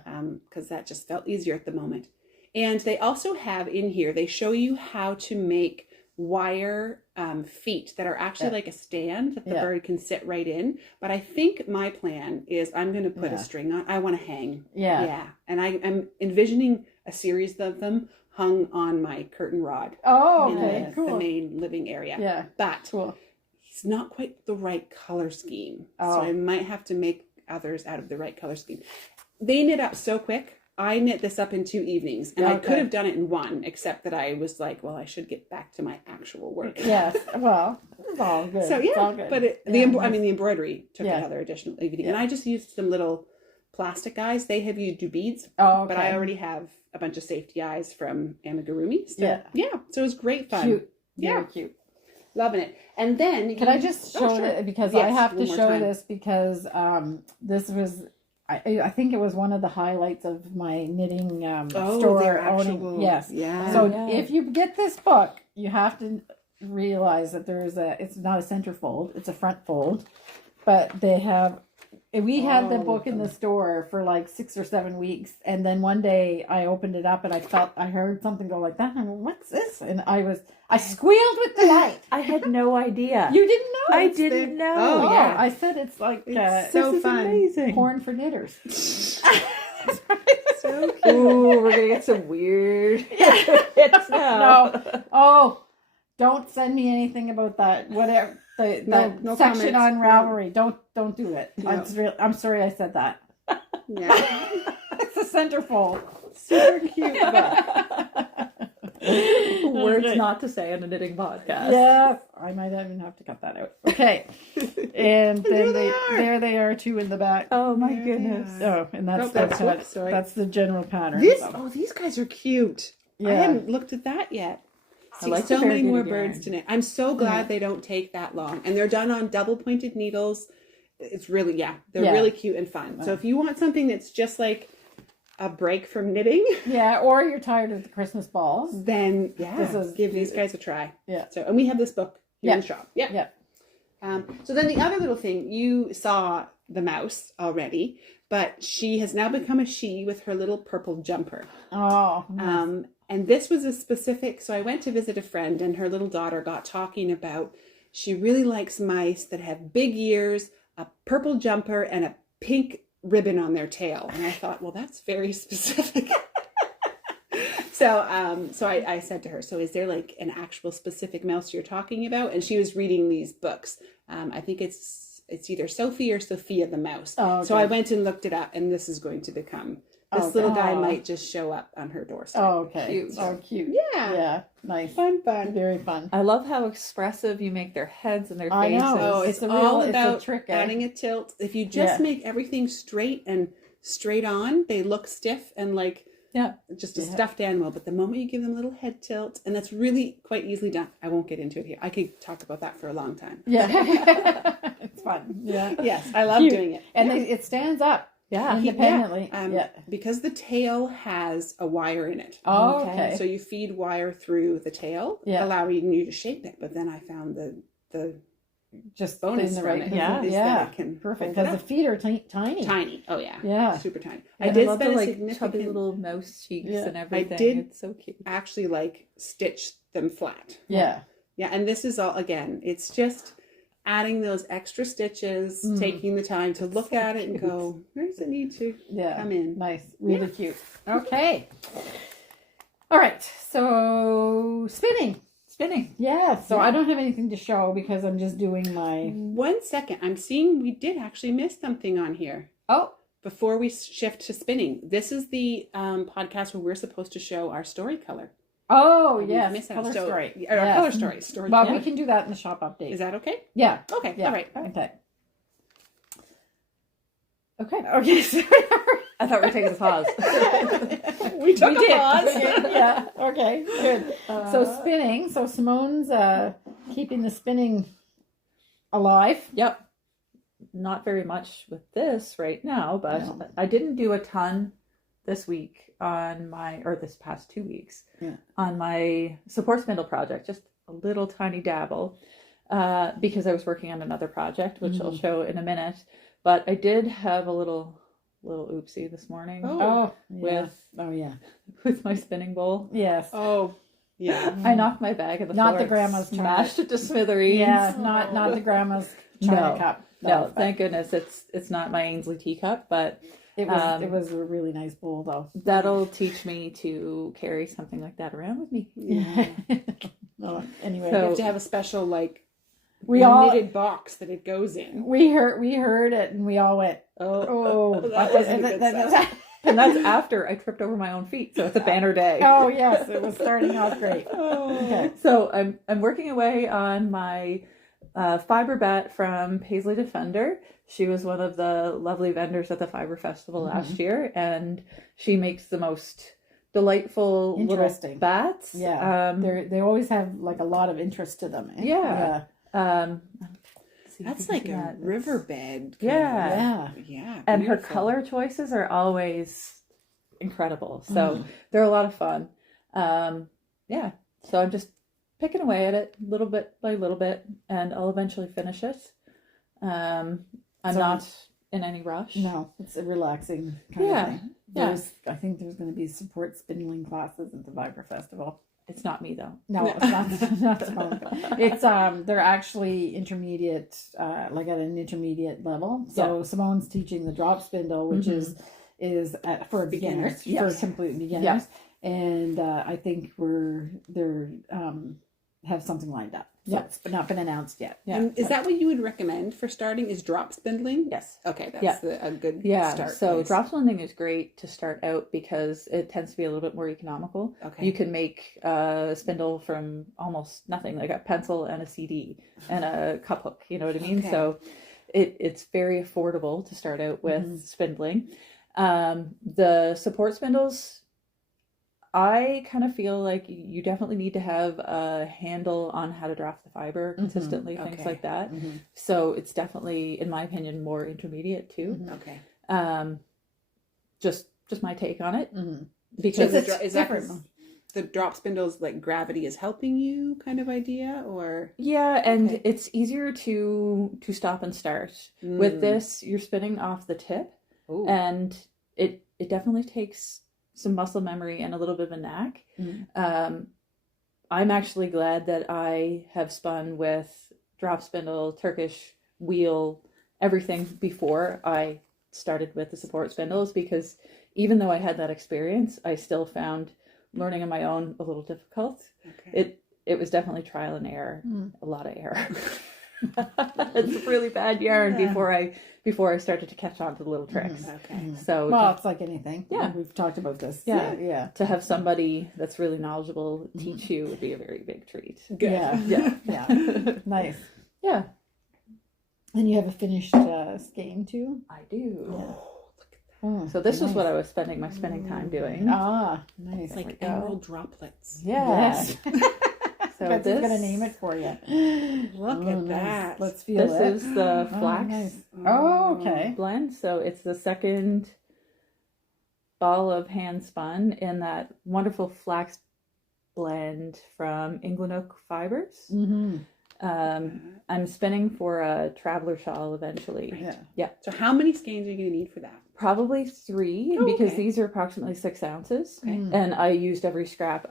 Because that just felt easier at the moment. And they also have in here, they show you how to make wire feet that are actually like a stand that the bird can sit right in. But I think my plan is I'm going to put a string on. I want to hang. Yeah. Yeah. And I'm envisioning a series of them hung on my curtain rod Oh, in okay. the Cool. main living area. Yeah. But Cool. he's not quite the right color scheme. So I might have to make others out of the right color scheme. They knit up so quick. I knit this up in 2 evenings, and I could have done it in one, except that I was like, well, I should get back to my actual work. Yes, well, it's all good. So yeah, it's all good. But the embroidery took another additional evening, and I just used some little plastic eyes. They have you do beads, but I already have a bunch of safety eyes from amigurumi. So, so it was great fun. Cute. Very cute. Loving it. And then can I just show it, because I have to show this, because this was, I think it was one of the highlights of my knitting store owning. Yes. Yeah. So if you get this book, you have to realize that it's not a center fold, it's a front fold, but we had the book in the store for like 6 or 7 weeks, and then one day I opened it up and I heard something go like that, and I went, what's this? And I squealed with delight. I had no idea. You didn't know? I didn't know. Oh, yeah. I said it's like it's so fun. Amazing. Porn for knitters. So cute. Ooh, we're gonna get some weird hits now. No. Oh, don't send me anything about that. Whatever. No section comments. on Ravelry. Don't do it. No. I'm sorry I said that. Yeah. It's a centerfold. Super cute book. Words not to say on a knitting podcast. Yeah, I might even have to cut that out. Okay, and then there they are too in the back. Oh my goodness. Oh, and that's the general pattern. These guys are cute. Yeah. I hadn't looked at that yet. I like so many more again. birds to knit. I'm so glad they don't take that long, and they're done on double pointed needles. It's really they're really cute and fun. So if you want something that's just like a break from knitting, or you're tired of the Christmas balls, then give these guys a try. So, and we have this book here in the shop. So then the other little thing, you saw the mouse already, but she has now become a she with her little purple jumper. Oh. Nice. And this was a specific, so I went to visit a friend, and her little daughter got talking about, she really likes mice that have big ears, a purple jumper, and a pink ribbon on their tail. And I thought, well, that's very specific. So I said to her, so is there like an actual specific mouse you're talking about? And she was reading these books. I think it's either Sophie or Sophia the mouse. Oh, okay. So I went and looked it up, and this is going to become, this little guy might just show up on her doorstep. Oh, okay. Cute. Oh, cute. Yeah. Yeah. Nice. Fun. Very fun. I love how expressive you make their heads and their faces. I know. Oh, it's all about trick, adding a tilt. If you just make everything straight and straight on, they look stiff and like just a stuffed animal. But the moment you give them a little head tilt, and that's really quite easily done. I won't get into it here. I could talk about that for a long time. Yeah. It's fun. Yeah. Yes, I love doing it. And it stands up. Yeah. Independently. Because the tail has a wire in it. Oh, okay. So you feed wire through the tail, allowing you to shape it. But then I found the just bonus in the from right. it is that it can perfect, because the feet are tiny. Tiny. Oh yeah. Yeah. Super tiny. I did spend a significant chubby little mouse cheeks and everything. I did it's so cute. Actually like stitch them flat. Yeah. Yeah, and this is all, again, it's just adding those extra stitches, taking the time to look at it and go, where does it need to come in? Nice. Really cute. Okay. All right. So spinning. Yeah. So I don't have anything to show because I'm just doing my... 1 second. I'm seeing we did actually miss something on here. Oh. Before we shift to spinning. This is the podcast where we're supposed to show our story color. Oh, yes. Color story. Our color story. Well, we can do that in the shop update. Is that okay? Yeah. Okay. Yeah. All right. Okay. Sorry. I thought we were taking a pause. we took a pause. Yeah. Okay. Good. So spinning. So Simone's keeping the spinning alive. Yep. Not very much with this right now, but I didn't do a ton this week this past 2 weeks on my support spindle project, just a little tiny dabble, because I was working on another project, which I'll show in a minute. But I did have a little oopsie this morning. With my spinning bowl. Yes. Oh, yeah. I knocked my bag on the floor. Not the grandma's smashed it to smithereens. Yeah, not the grandma's china cup. No, thank goodness it's not my Ainsley teacup, but it was a really nice bowl though. That'll teach me to carry something like that around with me. Yeah. Anyway, you have to have a special We all knitted box that it goes in. we heard it and we all went, oh, that wasn't a good sign. And that's after I tripped over my own feet, so it's a banner day. Oh yes, it was starting off great. Okay. So I'm working away on my fiber bat from Paisley Defender. She was one of the lovely vendors at the Fibre Festival last year, and she makes the most delightful little bats. Yeah, they always have like a lot of interest to them. Eh? Yeah. That's like a riverbed. Yeah. And her color choices are always incredible. So they're a lot of fun. Yeah. So I'm just picking away at it little bit by little bit, and I'll eventually finish it. I'm not in any rush. No, it's a relaxing kind of thing. I think there's going to be support spindling classes at the Fibre Festival. It's not me though. No, it's not Simone. It's they're actually intermediate, like at an intermediate level. So Simone's teaching the drop spindle, which is for beginners, for complete beginners. And I think they're have something lined up. So it's not been announced yet. Yeah. And is that what you would recommend for starting? Is drop spindling? Yes. Okay, that's a good start. So place. drop spindling is great to start out because it tends to be a little bit more economical. Okay. You can make a spindle from almost nothing, like a pencil and a CD and a cup hook. You know what I mean? Okay. So it's very affordable to start out with spindling. The support spindles, I kind of feel like you definitely need to have a handle on how to draft the fiber consistently, things like that. So it's definitely, in my opinion, more intermediate too. Okay. Just my take on it. Because is different. The drop spindles, like gravity is helping you kind of idea, or? Yeah, and it's easier to stop and start. With this, you're spinning off the tip. Ooh. And it definitely takes some muscle memory and a little bit of a knack. I'm actually glad that I have spun with drop spindle, Turkish wheel, everything before I started with the support spindles, because even though I had that experience, I still found learning on my own a little difficult. Okay. It was definitely trial and error, a lot of error. It's a really bad yarn before I started to catch on to the little tricks. Okay. So it's like anything. Yeah, we've talked about this. Yeah. To have somebody that's really knowledgeable teach you would be a very big treat. Good. Yeah. Nice. Yeah. And you have a finished skein too? I do. Yeah. Oh, so this was what I was spending my spinning time doing. Ah, nice. It's like emerald droplets. Yes. So Betsy's gonna name it for you. Look at that. Let's feel this it. This is the flax okay. blend. So it's the second ball of hand spun in that wonderful flax blend from Inglenook Fibers. I'm spinning for a traveler shawl eventually. Right. Yeah. So how many skeins are you going to need for that? Probably 3 because these are approximately 6 ounces. Okay. And I used every scrap.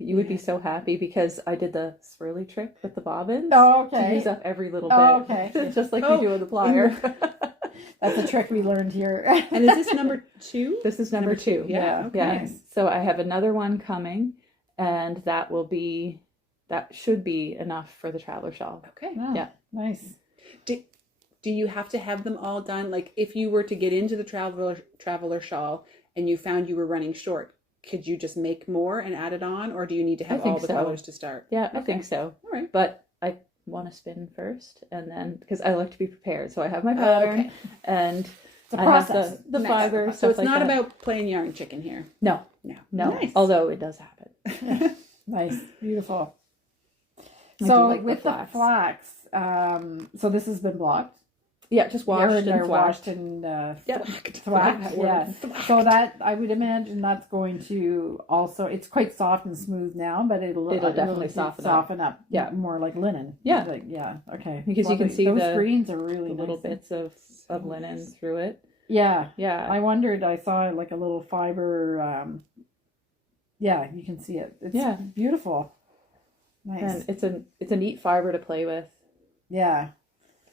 You would be so happy because I did the swirly trick with the bobbins. Oh, okay. To use up every little bit. Oh, okay. Just like you do with the plier. That's a trick we learned here. And is this number 2? This is number 2. Yeah. Okay. Yeah. So I have another one coming, and that should be enough for the traveler shawl. Okay. Oh, yeah. Nice. Do you have to have them all done? Like if you were to get into the traveler shawl and you found you were running short, could you just make more and add it on, or do you need to have all the colors to start? Yeah, I think so. All right. But I want to spin first, and then because I like to be prepared, so I have my pattern and I have the fiber. So it's not about playing yarn chicken here. No. Nice. Although it does happen. Nice, beautiful. So with the flax, so this has been blocked. Yeah, just washed and washed and thwacked. Yeah. So that I would imagine that's going to also. It's quite soft and smooth now, but it'll definitely soften up. Yeah, more like linen. Yeah. Okay. Because you can see those greens are really little nice. bits of linen through it. Yeah. Yeah. I wondered. I saw like a little fiber. Yeah, you can see it. It's beautiful. Nice. And it's a neat fiber to play with. Yeah.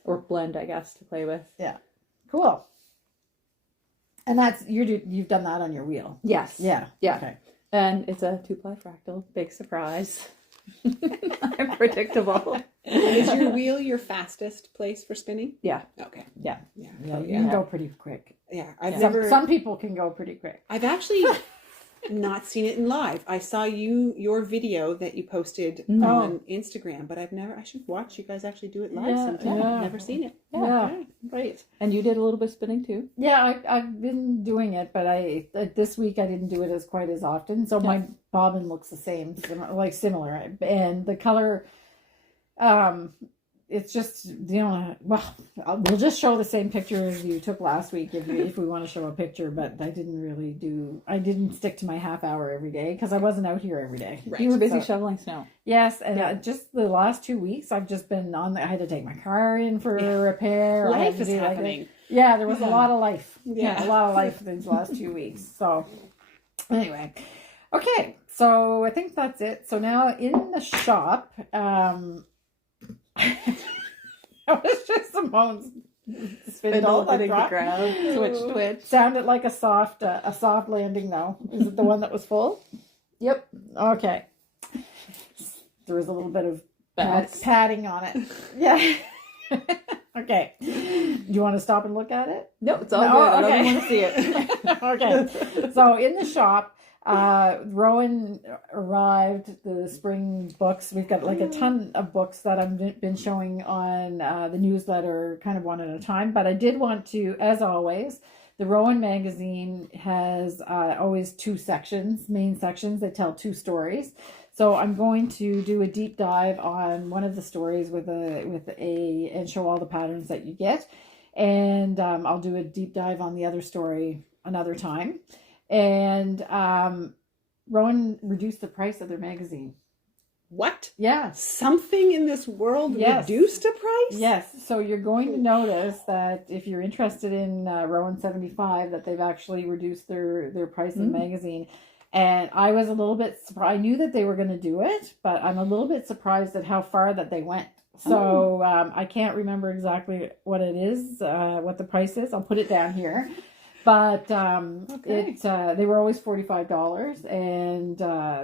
Or blend, I guess, to play with. Yeah. Cool. And that's you've done that on your wheel. Yes. Yeah. Yeah. Okay. And it's a 2-ply fractal. Big surprise. I'm predictable. Is your wheel your fastest place for spinning? Yeah. Okay. Yeah. Yeah. Yeah, you can go pretty quick. Yeah. I've Some, never. some people can go pretty quick. I've actually not seen it in live. I saw your video that you posted on Instagram, but I should watch you guys actually do it live sometime. Yeah. I've never seen it. Yeah, Okay. great. And you did a little bit of spinning too? Yeah, I've been doing it, but this week I didn't do it as quite as often. So my bobbin looks the same, similar, and the color, it's just we'll just show the same pictures you took last week if we want to show a picture. But I didn't stick to my half hour every day because I wasn't out here every day. Right. You were busy shoveling snow. Yes, and just the last 2 weeks I've just been on. I had to take my car in for a repair. Life is happening. There was a lot of life. Yeah. A lot of life these last 2 weeks. So anyway, okay. So I think that's it. So now in the shop, it was just Simone's spindle hitting the that ground. Twitch. sounded like a soft landing though. Is it the one that was full? Yep. Okay. There was a little bit of padding on it. Yeah. Okay. Do you want to stop and look at it? No, it's all good. I don't even want to see it. Okay. So in the shop, Rowan arrived, the spring books. We've got like a ton of books that I've been showing on the newsletter kind of one at a time. But I did want to, as always, the Rowan magazine has always two sections, main sections that tell two stories. So I'm going to do a deep dive on one of the stories and show all the patterns that you get. And I'll do a deep dive on the other story another time. And Rowan reduced the price of their magazine. What? Yeah. Something in this world reduced a price? Yes. So you're going to notice that if you're interested in Rowan 75, that they've actually reduced their price of the magazine. And I was a little bit surprised. I knew that they were going to do it, but I'm a little bit surprised at how far that they went. So I can't remember exactly what it is, what the price is. I'll put it down here. But they were always $45, and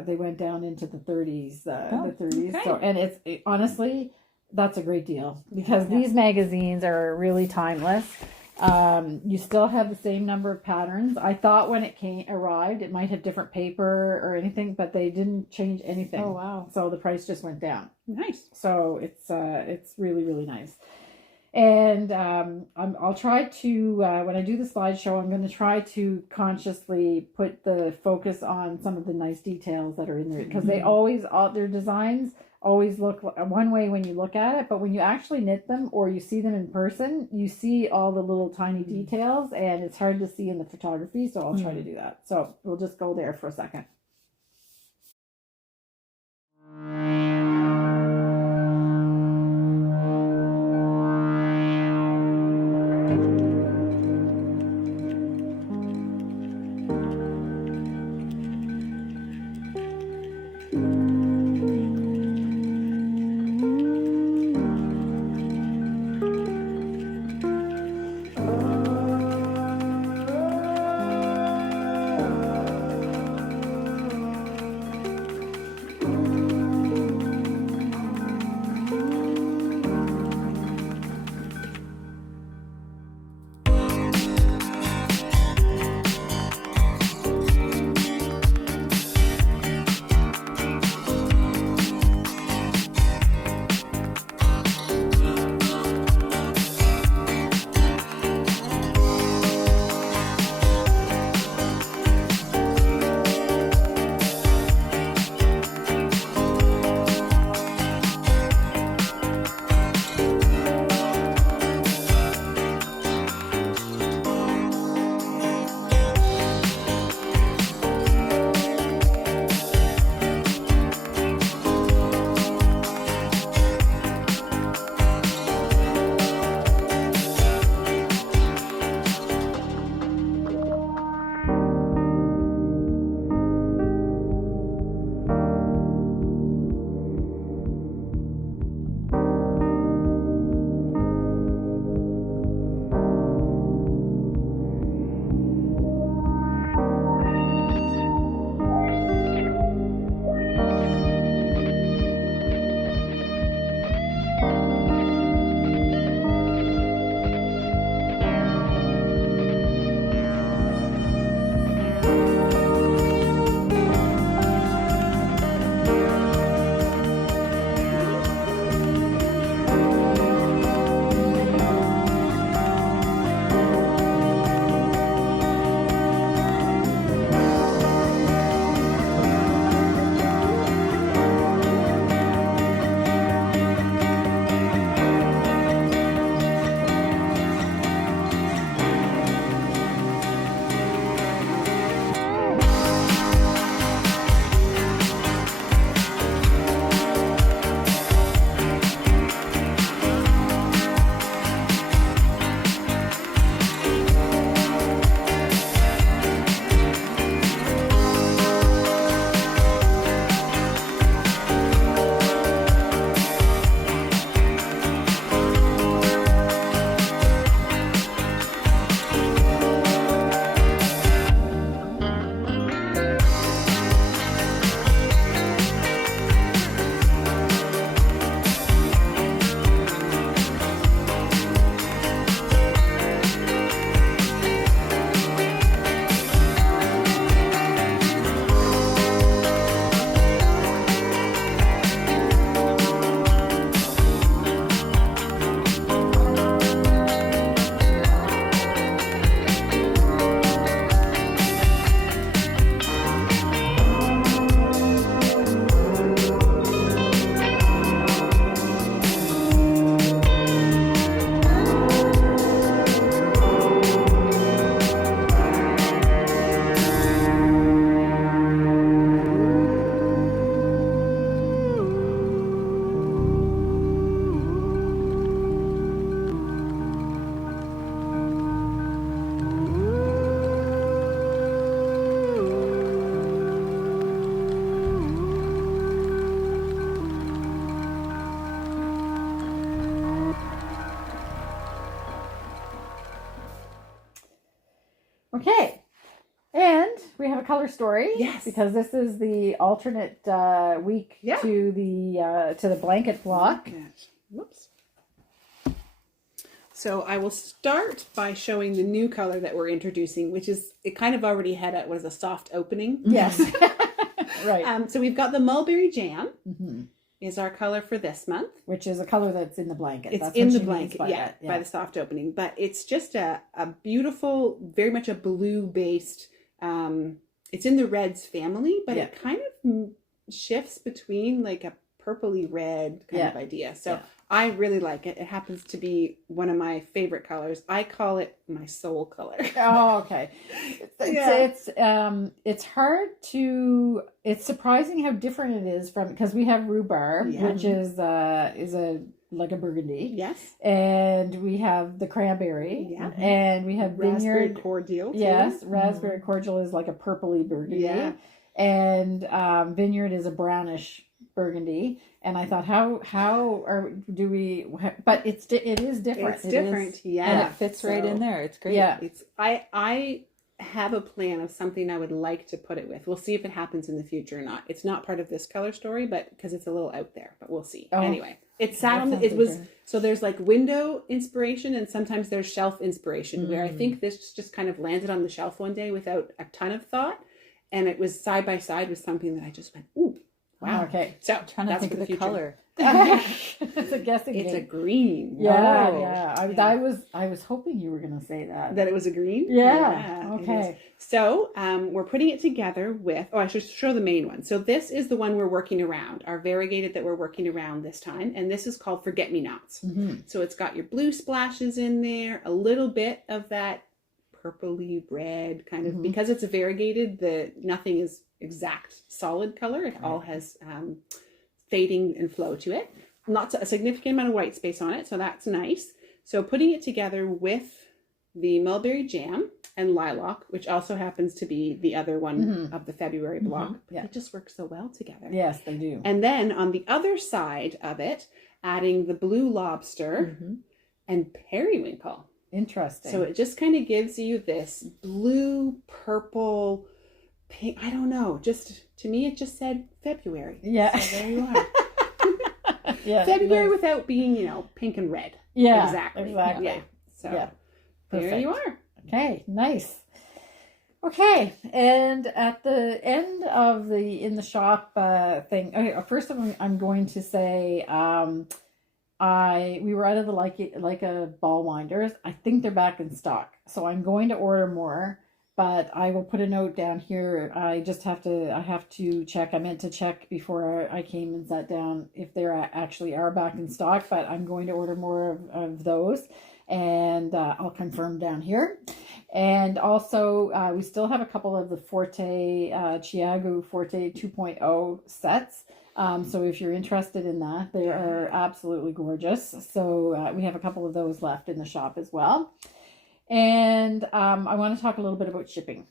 they went down into the 30s. Okay. So, and honestly, that's a great deal because these magazines are really timeless. You still have the same number of patterns. I thought when it arrived, it might have different paper or anything, but they didn't change anything. Oh wow! So the price just went down. Nice. So it's really, really nice. And I'll try to, when I do the slideshow, I'm going to try to consciously put the focus on some of the nice details that are in there. Because their designs always look one way when you look at it. But when you actually knit them or you see them in person, you see all the little tiny details. And it's hard to see in the photography. So I'll try to do that. So we'll just go there for a second. Okay. And we have a color story. Yes. Because this is the alternate week to the blanket block. Whoops. So I will start by showing the new color that we're introducing, which is, it kind of already had a soft opening. Yes. Right. So we've got the Mulberry Jam is our color for this month. Which is a color that's in the blanket. It's that's in what the she blanket, means by by the soft opening. But it's just a beautiful, very much a blue-based, it's in the reds family, but it kind of shifts between like a purpley red kind of idea. So I really like it. It happens to be one of my favorite colors. I call it my soul color. Oh, okay. It's hard to. It's surprising how different it is from, because we have rhubarb, which is like a burgundy. Yes. And we have the cranberry. Yeah. And we have raspberry vineyard cordial. Too. Yes, raspberry cordial is like a purpley burgundy. Yeah. And vineyard is a brownish burgundy. And I thought, but it is different. It's different, and it fits right in there. It's great. Yeah, I have a plan of something I would like to put it with. We'll see if it happens in the future or not. It's not part of this color story, but because it's a little out there, but we'll see. Anyway, it sat on so there's like window inspiration and sometimes there's shelf inspiration where I think this just kind of landed on the shelf one day without a ton of thought, and it was side by side with something that I just went, ooh. Wow. Okay. So I'm trying to think of the color. It's a guessing game. It's a green. Yeah. I was hoping you were going to say that. That it was a green? Yeah. Okay. So we're putting it together with, I should show the main one. So this is the one we're working around, our variegated that we're working around this time. And this is called Forget-Me-Nots. So it's got your blue splashes in there, a little bit of that purpley red kind of, because it's a variegated, nothing is exact solid color. It all has fading and flow to it. Not a significant amount of white space on it, so that's nice. So putting it together with the Mulberry Jam and Lilac, which also happens to be the other one of the February block. It just works so well together. Yes, they do. And then on the other side of it, adding the Blue Lobster and Periwinkle. Interesting. So it just kind of gives you this blue, purple, pink, I don't know. Just to me, it just said February. Yeah. So there you are. February without being, pink and red. Yeah. Exactly. Yeah. So there you are. Okay. Nice. Okay. And at the end of the in the shop thing. Okay. First, I'm going to say we were out of the like a ball winders. I think they're back in stock, so I'm going to order more. But I will put a note down here. I have to check. I meant to check before I came and sat down if they actually are back in stock. But I'm going to order more of those, and I'll confirm down here. And also, we still have a couple of the Forte Chiago Forte 2.0 sets. So if you're interested in that, they are absolutely gorgeous. So we have a couple of those left in the shop as well. And I want to talk a little bit about shipping.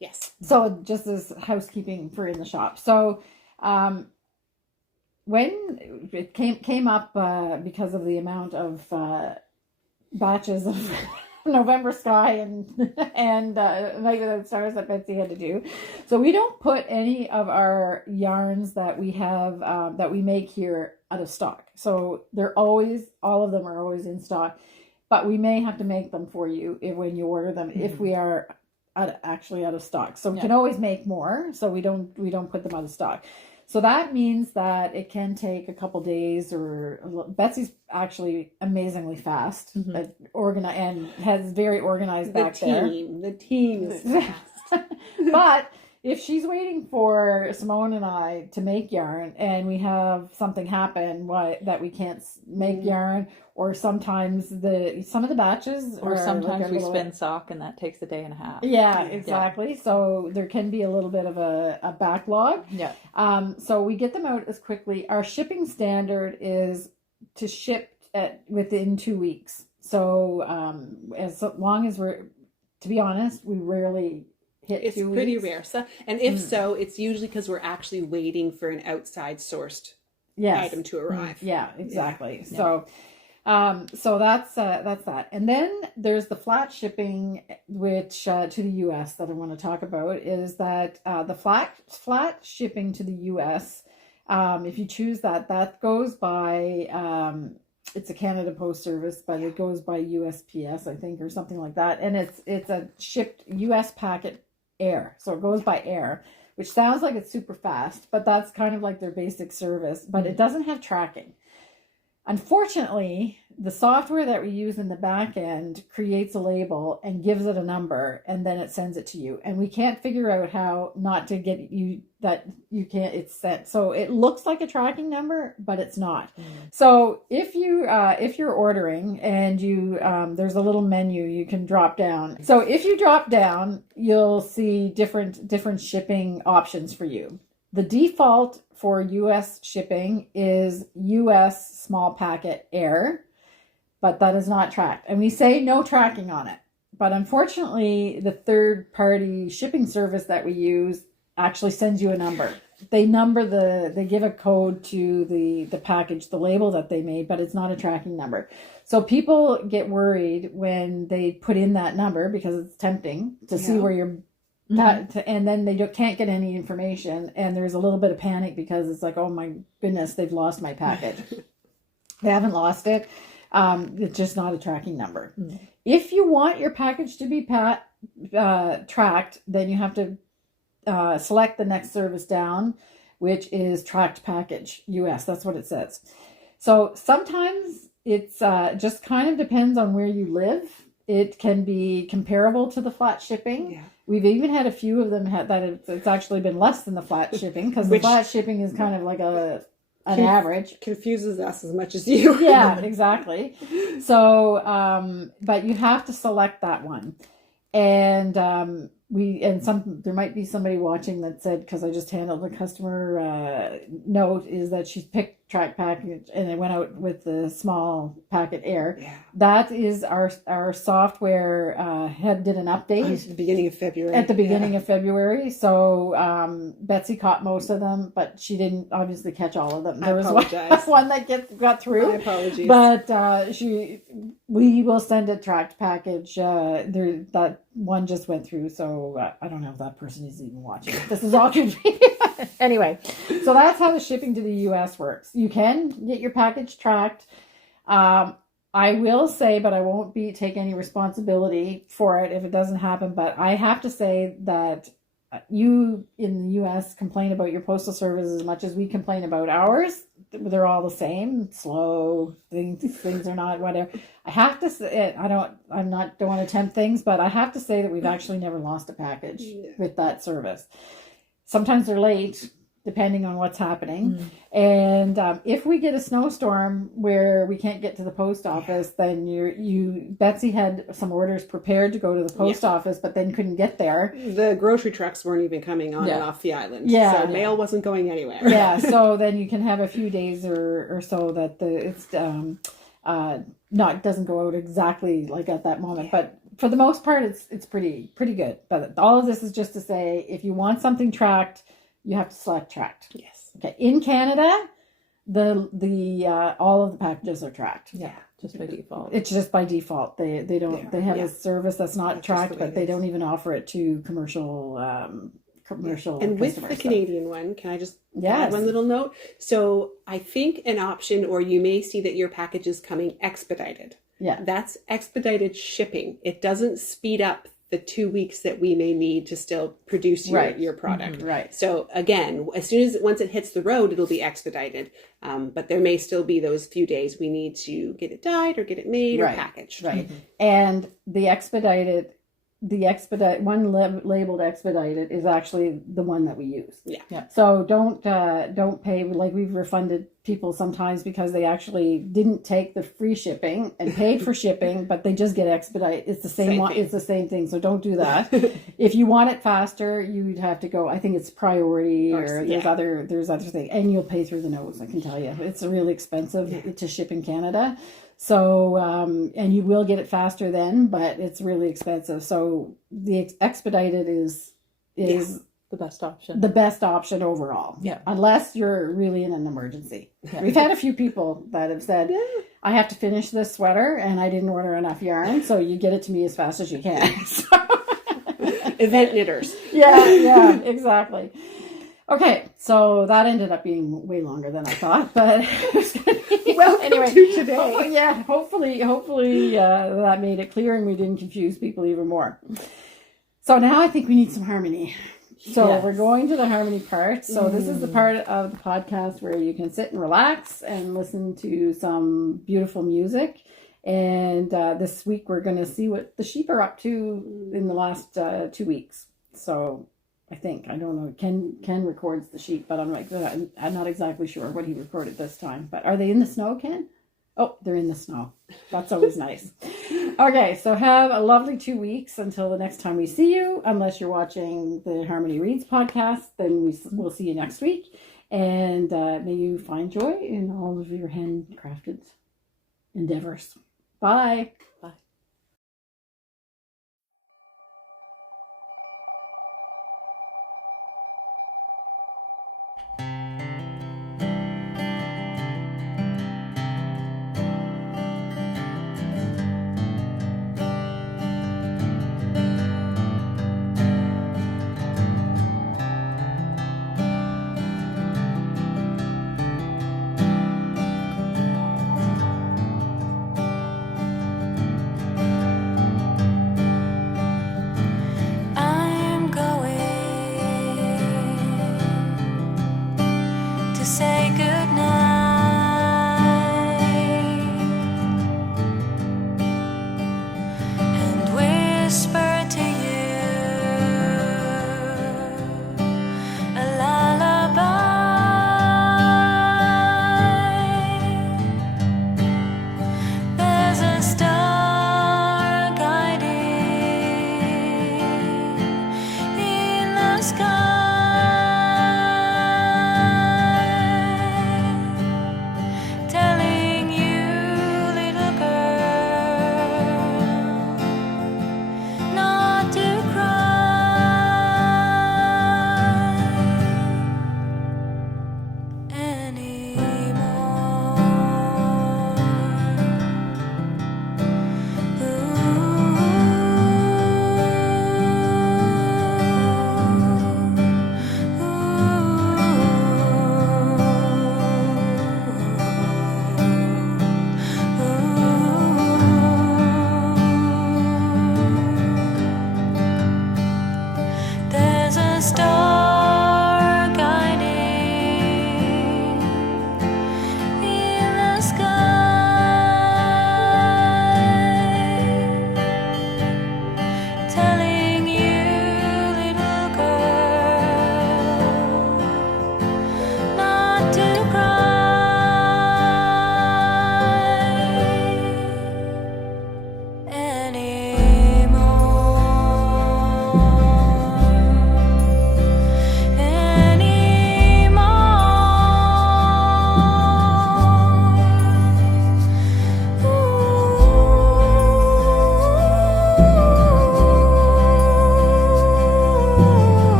Yes. So just as housekeeping for in the shop. So when it came up because of the amount of batches of November Sky and Night Without Stars that Betsy had to do. So we don't put any of our yarns that we have that we make here out of stock. So all of them are always in stock. But we may have to make them for you when you order them if we are actually out of stock. So we can always make more. So we don't put them out of stock. So that means that it can take a couple days Betsy's actually amazingly fast, and has very organized back there. The team is fast. But if she's waiting for Simone and I to make yarn and we have something happen that we can't make yarn, or sometimes some of the batches, or sometimes we spin sock and that takes a day and a half. Yeah, exactly. Yeah. So there can be a little bit of a backlog. Yeah. So we get them out as quickly. Our shipping standard is to ship within 2 weeks. So as long as to be honest, we rarely hit 2 weeks. It's pretty rare. So, and if so, it's usually because we're actually waiting for an outside sourced item to arrive. Yeah, exactly. Yeah. So. So that's that. And then there's the flat shipping, which to the US that I want to talk about is that the flat shipping to the US, if you choose that goes by it's a Canada Post Service, but it goes by USPS, I think, or something like that. And it's a shipped US packet air. So it goes by air, which sounds like it's super fast, but that's kind of like their basic service, but it doesn't have tracking. Unfortunately, the software that we use in the back end creates a label and gives it a number, and then it sends it to you. And we can't figure out how not to get you that you can't, it's sent. So it looks like a tracking number, but it's not. So if you're ordering and you, there's a little menu you can drop down. So if you drop down, you'll see different shipping options for you. The default for US shipping is US small packet air, but that is not tracked. And we say no tracking on it. But unfortunately, the third party shipping service that we use actually sends you a number. They give a code to the package, the label that they made, but it's not a tracking number. So people get worried when they put in that number because it's tempting to see where you're and then they can't get any information, and there's a little bit of panic because it's like, oh my goodness, they've lost my package. They haven't lost it. It's just not a tracking number. If you want your package to be tracked, then you have to select the next service down, which is tracked package US. That's what it says. So sometimes it's just kind of depends on where you live. It can be comparable to the flat shipping. Yeah. We've even had a few of them that it's actually been less than the flat shipping, because the flat shipping is kind of like an average. Confuses us as much as you. Yeah, exactly. So, but you have to select that one. And there might be somebody watching that said, because I just handled the customer note, is that she picked track package and it went out with the small packet air. Yeah. That is our software did an update at the beginning of February. Of February. So Betsy caught most of them, but she didn't obviously catch all of them. There was one that got through. My apologies. But we will send a tracked package. That one just went through, so I don't know if that person is even watching. This is all confusing. Anyway, so that's how the shipping to the US works. You can get your package tracked. I will say, but I won't take any responsibility for it if it doesn't happen. But I have to say that you in the US complain about your postal service as much as we complain about ours. They're all the same. Slow things are not whatever. I have to say, don't want to tempt things, but I have to say that we've actually never lost a package with that service. Sometimes they're late, depending on what's happening. And if we get a snowstorm where we can't get to the post office, then Betsy had some orders prepared to go to the post office, but then couldn't get there. The grocery trucks weren't even coming on and off the island. So mail wasn't going anywhere. Yeah, so then you can have a few days or so that it's it doesn't go out exactly like at that moment. But for the most part, it's pretty good. But all of this is just to say, if you want something tracked, you have to select tracked. Yes. Okay. In Canada, the all of the packages are tracked. Yeah. Just by default. It's just by default. They don't. They have a service that's not tracked, but they don't even offer it to commercial. And with the Canadian one, can I just add one little note? So I think an option, or you may see that your package is coming expedited. Yeah. That's expedited shipping. It doesn't speed up the 2 weeks that we may need to still produce your product. Mm-hmm. Right. So again, once it hits the road, it'll be expedited. But there may still be those few days we need to get it dyed or get it made or packaged. Right. Mm-hmm. And the expedited one labeled expedited is actually the one that we use. Yeah. So don't pay, like we've refunded people sometimes because they actually didn't take the free shipping and paid for shipping, but they just get expedited. It's the same one. It's the same thing. So don't do that. If you want it faster, you'd have to go. I think it's priority or there's other things, and you'll pay through the nose. I can tell you, it's really expensive to ship in Canada. So, and you will get it faster then, but it's really expensive. So the expedited is the best option. The best option overall. Yeah. Unless you're really in an emergency. Yeah. We've had a few people that have said, I have to finish this sweater and I didn't order enough yarn, so you get it to me as fast as you can. So. Event knitters. Yeah, exactly. Okay, so that ended up being way longer than I thought, but it was going to be... Welcome anyway, to today. Hopefully that made it clear and we didn't confuse people even more. So now I think we need some harmony. So we're going to the harmony part. So this is the part of the podcast where you can sit and relax and listen to some beautiful music. And this week we're going to see what the sheep are up to in the last 2 weeks. So I don't know. Ken records the sheep, but I'm not exactly sure what he recorded this time. But are they in the snow, Ken? Oh, they're in the snow. That's always nice. Okay, so have a lovely 2 weeks until the next time we see you. Unless you're watching the Harmony Reads podcast, then we'll see you next week. And may you find joy in all of your handcrafted endeavors. Bye. Bye.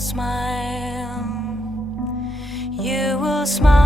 smile. You will smile.